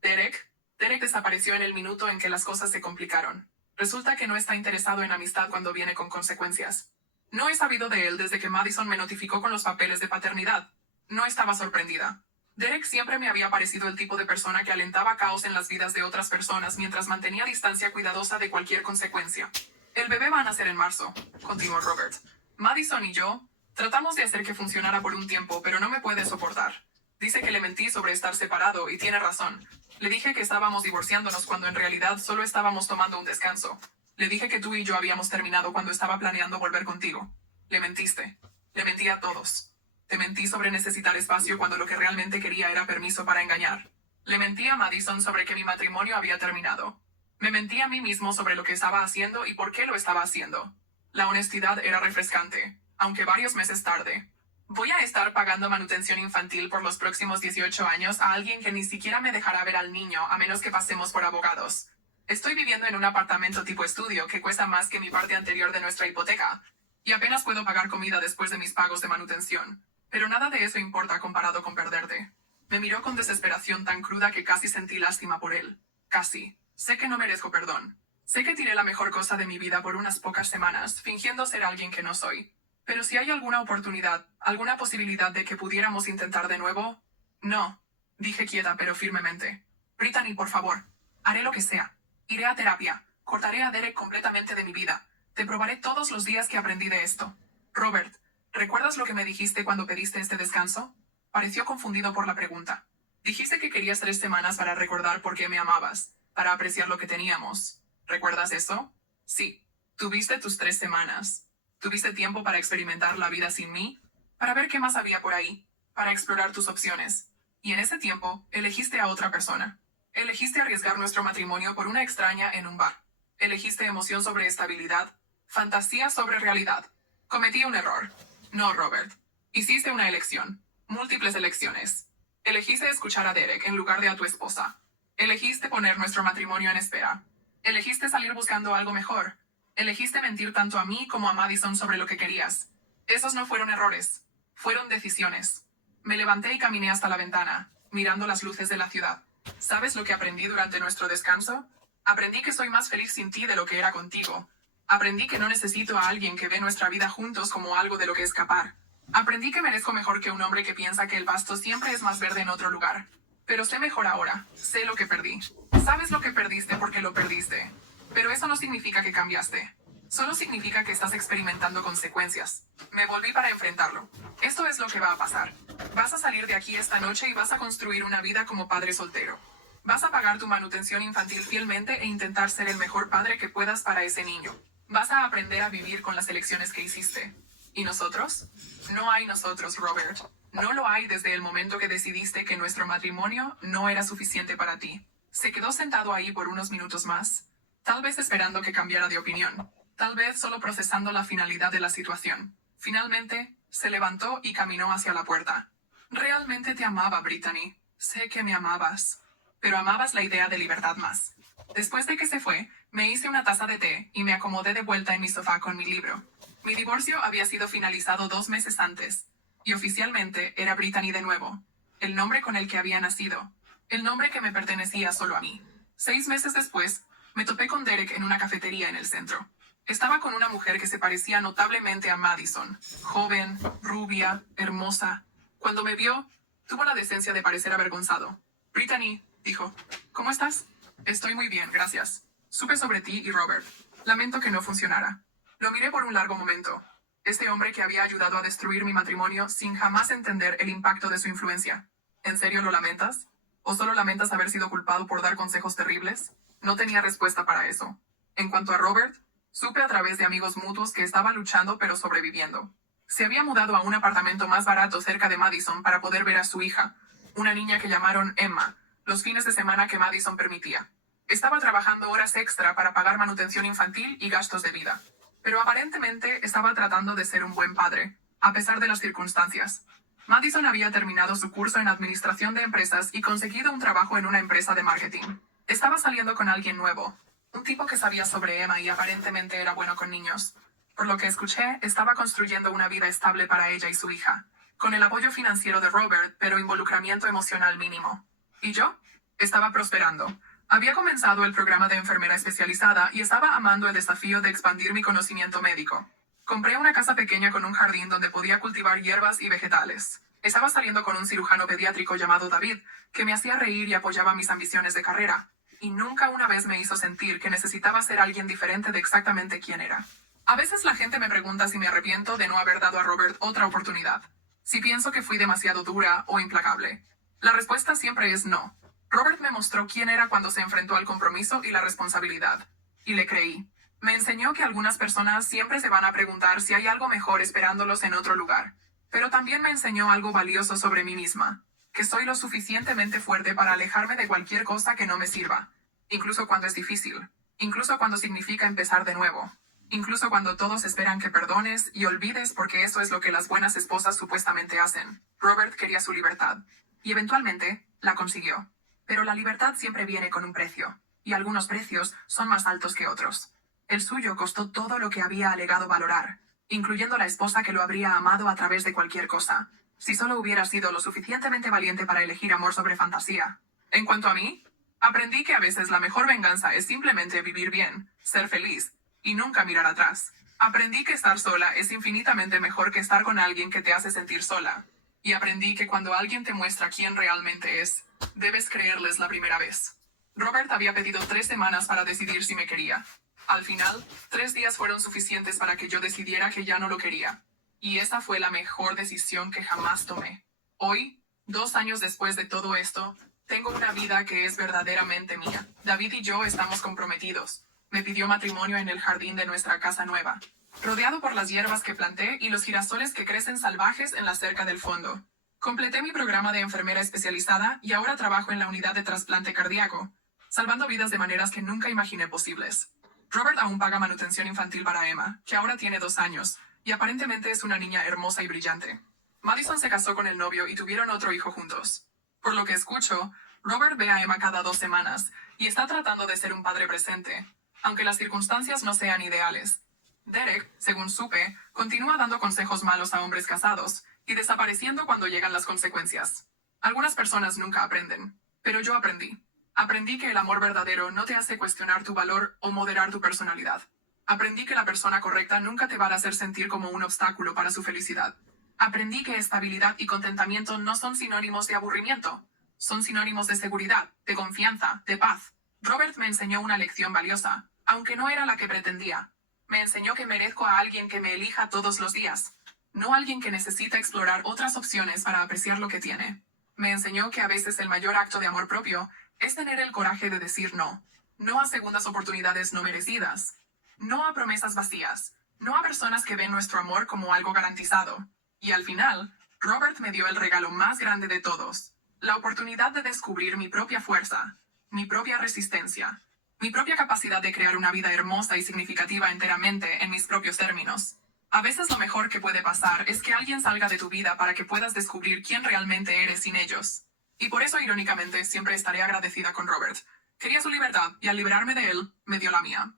Derek desapareció en el minuto en que las cosas se complicaron. Resulta que no está interesado en amistad cuando viene con consecuencias. No he sabido de él desde que Madison me notificó con los papeles de paternidad. No estaba sorprendida. Derek siempre me había parecido el tipo de persona que alentaba caos en las vidas de otras personas mientras mantenía distancia cuidadosa de cualquier consecuencia. «El bebé va a nacer en marzo», continuó Robert. «Madison y yo tratamos de hacer que funcionara por un tiempo, pero no me puede soportar. Dice que le mentí sobre estar separado y tiene razón. Le dije que estábamos divorciándonos cuando en realidad solo estábamos tomando un descanso. Le dije que tú y yo habíamos terminado cuando estaba planeando volver contigo. Le mentiste. Le mentí a todos. Te mentí sobre necesitar espacio cuando lo que realmente quería era permiso para engañar. Le mentí a Madison sobre que mi matrimonio había terminado. Me mentí a mí mismo sobre lo que estaba haciendo y por qué lo estaba haciendo. La honestidad era refrescante, aunque varios meses tarde. Voy a estar pagando manutención infantil por los próximos 18 años a alguien que ni siquiera me dejará ver al niño a menos que pasemos por abogados. Estoy viviendo en un apartamento tipo estudio que cuesta más que mi parte anterior de nuestra hipoteca. Y apenas puedo pagar comida después de mis pagos de manutención. Pero nada de eso importa comparado con perderte. Me miró con desesperación tan cruda que casi sentí lástima por él. Casi. Sé que no merezco perdón. Sé que tiré la mejor cosa de mi vida por unas pocas semanas, fingiendo ser alguien que no soy. Pero si hay alguna oportunidad, alguna posibilidad de que pudiéramos intentar de nuevo... No. Dije quieta pero firmemente. «Brittany, por favor. Haré lo que sea. Iré a terapia. Cortaré a Derek completamente de mi vida. Te probaré todos los días que aprendí de esto». «Robert, ¿recuerdas lo que me dijiste cuando pediste este descanso?». Pareció confundido por la pregunta. «Dijiste que querías 3 semanas para recordar por qué me amabas, para apreciar lo que teníamos. ¿Recuerdas eso?». «Sí. Tuviste tus 3 semanas. Tuviste tiempo para experimentar la vida sin mí, para ver qué más había por ahí, para explorar tus opciones. Y en ese tiempo, elegiste a otra persona. Elegiste arriesgar nuestro matrimonio por una extraña en un bar. Elegiste emoción sobre estabilidad, fantasía sobre realidad. Cometí un error. No, Robert. Hiciste una elección. Múltiples elecciones. Elegiste escuchar a Derek en lugar de a tu esposa. Elegiste poner nuestro matrimonio en espera. Elegiste salir buscando algo mejor. Elegiste mentir tanto a mí como a Madison sobre lo que querías. Esos no fueron errores. Fueron decisiones. Me levanté y caminé hasta la ventana, mirando las luces de la ciudad. ¿Sabes lo que aprendí durante nuestro descanso? Aprendí que soy más feliz sin ti de lo que era contigo. Aprendí que no necesito a alguien que ve nuestra vida juntos como algo de lo que escapar. Aprendí que merezco mejor que un hombre que piensa que el pasto siempre es más verde en otro lugar. Pero sé mejor ahora. Sé lo que perdí. Sabes lo que perdiste porque lo perdiste. Pero eso no significa que cambiaste. Solo significa que estás experimentando consecuencias. Me volví para enfrentarlo. Esto es lo que va a pasar. Vas a salir de aquí esta noche y vas a construir una vida como padre soltero. Vas a pagar tu manutención infantil fielmente e intentar ser el mejor padre que puedas para ese niño. Vas a aprender a vivir con las elecciones que hiciste. ¿Y nosotros? No hay nosotros, Robert. No lo hay desde el momento que decidiste que nuestro matrimonio no era suficiente para ti. Se quedó sentado ahí por unos minutos más, tal vez esperando que cambiara de opinión, tal vez solo procesando la finalidad de la situación. Finalmente, se levantó y caminó hacia la puerta. Realmente te amaba, Brittany. Sé que me amabas. Pero amabas la idea de libertad más. Después de que se fue, me hice una taza de té y me acomodé de vuelta en mi sofá con mi libro. Mi divorcio había sido finalizado 2 meses antes, y oficialmente era Brittany de nuevo, el nombre con el que había nacido, el nombre que me pertenecía solo a mí. 6 meses después, me topé con Derek en una cafetería en el centro. Estaba con una mujer que se parecía notablemente a Madison, joven, rubia, hermosa. Cuando me vio, tuvo la decencia de parecer avergonzado. Brittany, dijo, ¿cómo estás? Estoy muy bien, gracias. Supe sobre ti y Robert. Lamento que no funcionara. Lo miré por un largo momento. Este hombre que había ayudado a destruir mi matrimonio sin jamás entender el impacto de su influencia. ¿En serio lo lamentas? ¿O solo lamentas haber sido culpado por dar consejos terribles? No tenía respuesta para eso. En cuanto a Robert, supe a través de amigos mutuos que estaba luchando pero sobreviviendo. Se había mudado a un apartamento más barato cerca de Madison para poder ver a su hija, una niña que llamaron Emma, los fines de semana que Madison permitía. Estaba trabajando horas extra para pagar manutención infantil y gastos de vida. Pero aparentemente estaba tratando de ser un buen padre, a pesar de las circunstancias. Madison había terminado su curso en administración de empresas y conseguido un trabajo en una empresa de marketing. Estaba saliendo con alguien nuevo, un tipo que sabía sobre Emma y aparentemente era bueno con niños. Por lo que escuché, estaba construyendo una vida estable para ella y su hija, con el apoyo financiero de Robert, pero involucramiento emocional mínimo. ¿Y yo? Estaba prosperando. Había comenzado el programa de enfermera especializada y estaba amando el desafío de expandir mi conocimiento médico. Compré una casa pequeña con un jardín donde podía cultivar hierbas y vegetales. Estaba saliendo con un cirujano pediátrico llamado David, que me hacía reír y apoyaba mis ambiciones de carrera. Y nunca una vez me hizo sentir que necesitaba ser alguien diferente de exactamente quién era. A veces la gente me pregunta si me arrepiento de no haber dado a Robert otra oportunidad. Si pienso que fui demasiado dura o implacable. La respuesta siempre es no. Robert me mostró quién era cuando se enfrentó al compromiso y la responsabilidad. Y le creí. Me enseñó que algunas personas siempre se van a preguntar si hay algo mejor esperándolos en otro lugar. Pero también me enseñó algo valioso sobre mí misma. Que soy lo suficientemente fuerte para alejarme de cualquier cosa que no me sirva. Incluso cuando es difícil. Incluso cuando significa empezar de nuevo. Incluso cuando todos esperan que perdones y olvides porque eso es lo que las buenas esposas supuestamente hacen. Robert quería su libertad. Y eventualmente, la consiguió. Pero la libertad siempre viene con un precio. Y algunos precios son más altos que otros. El suyo costó todo lo que había alegado valorar, incluyendo la esposa que lo habría amado a través de cualquier cosa, si solo hubiera sido lo suficientemente valiente para elegir amor sobre fantasía. En cuanto a mí, aprendí que a veces la mejor venganza es simplemente vivir bien, ser feliz, y nunca mirar atrás. Aprendí que estar sola es infinitamente mejor que estar con alguien que te hace sentir sola. Y aprendí que cuando alguien te muestra quién realmente es, debes creerles la primera vez. Robert había pedido 3 semanas para decidir si me quería. Al final, 3 días fueron suficientes para que yo decidiera que ya no lo quería. Y esa fue la mejor decisión que jamás tomé. Hoy, 2 años después de todo esto, tengo una vida que es verdaderamente mía. David y yo estamos comprometidos. Me pidió matrimonio en el jardín de nuestra casa nueva, rodeado por las hierbas que planté y los girasoles que crecen salvajes en la cerca del fondo. Completé mi programa de enfermera especializada y ahora trabajo en la unidad de trasplante cardíaco, salvando vidas de maneras que nunca imaginé posibles. Robert aún paga manutención infantil para Emma, que ahora tiene 2 años, y aparentemente es una niña hermosa y brillante. Madison se casó con el novio y tuvieron otro hijo juntos. Por lo que escucho, Robert ve a Emma cada 2 semanas, y está tratando de ser un padre presente, aunque las circunstancias no sean ideales. Derek, según supe, continúa dando consejos malos a hombres casados, y desapareciendo cuando llegan las consecuencias. Algunas personas nunca aprenden, pero yo aprendí. Aprendí que el amor verdadero no te hace cuestionar tu valor o moderar tu personalidad. Aprendí que la persona correcta nunca te va a hacer sentir como un obstáculo para su felicidad. Aprendí que estabilidad y contentamiento no son sinónimos de aburrimiento. Son sinónimos de seguridad, de confianza, de paz. Robert me enseñó una lección valiosa, aunque no era la que pretendía. Me enseñó que merezco a alguien que me elija todos los días, no alguien que necesita explorar otras opciones para apreciar lo que tiene. Me enseñó que a veces el mayor acto de amor propio es tener el coraje de decir no. No a segundas oportunidades no merecidas. No a promesas vacías. No a personas que ven nuestro amor como algo garantizado. Y al final, Robert me dio el regalo más grande de todos. La oportunidad de descubrir mi propia fuerza, mi propia resistencia, mi propia capacidad de crear una vida hermosa y significativa enteramente en mis propios términos. A veces lo mejor que puede pasar es que alguien salga de tu vida para que puedas descubrir quién realmente eres sin ellos. Y por eso, irónicamente, siempre estaré agradecida con Robert. Quería su libertad y al liberarme de él, me dio la mía.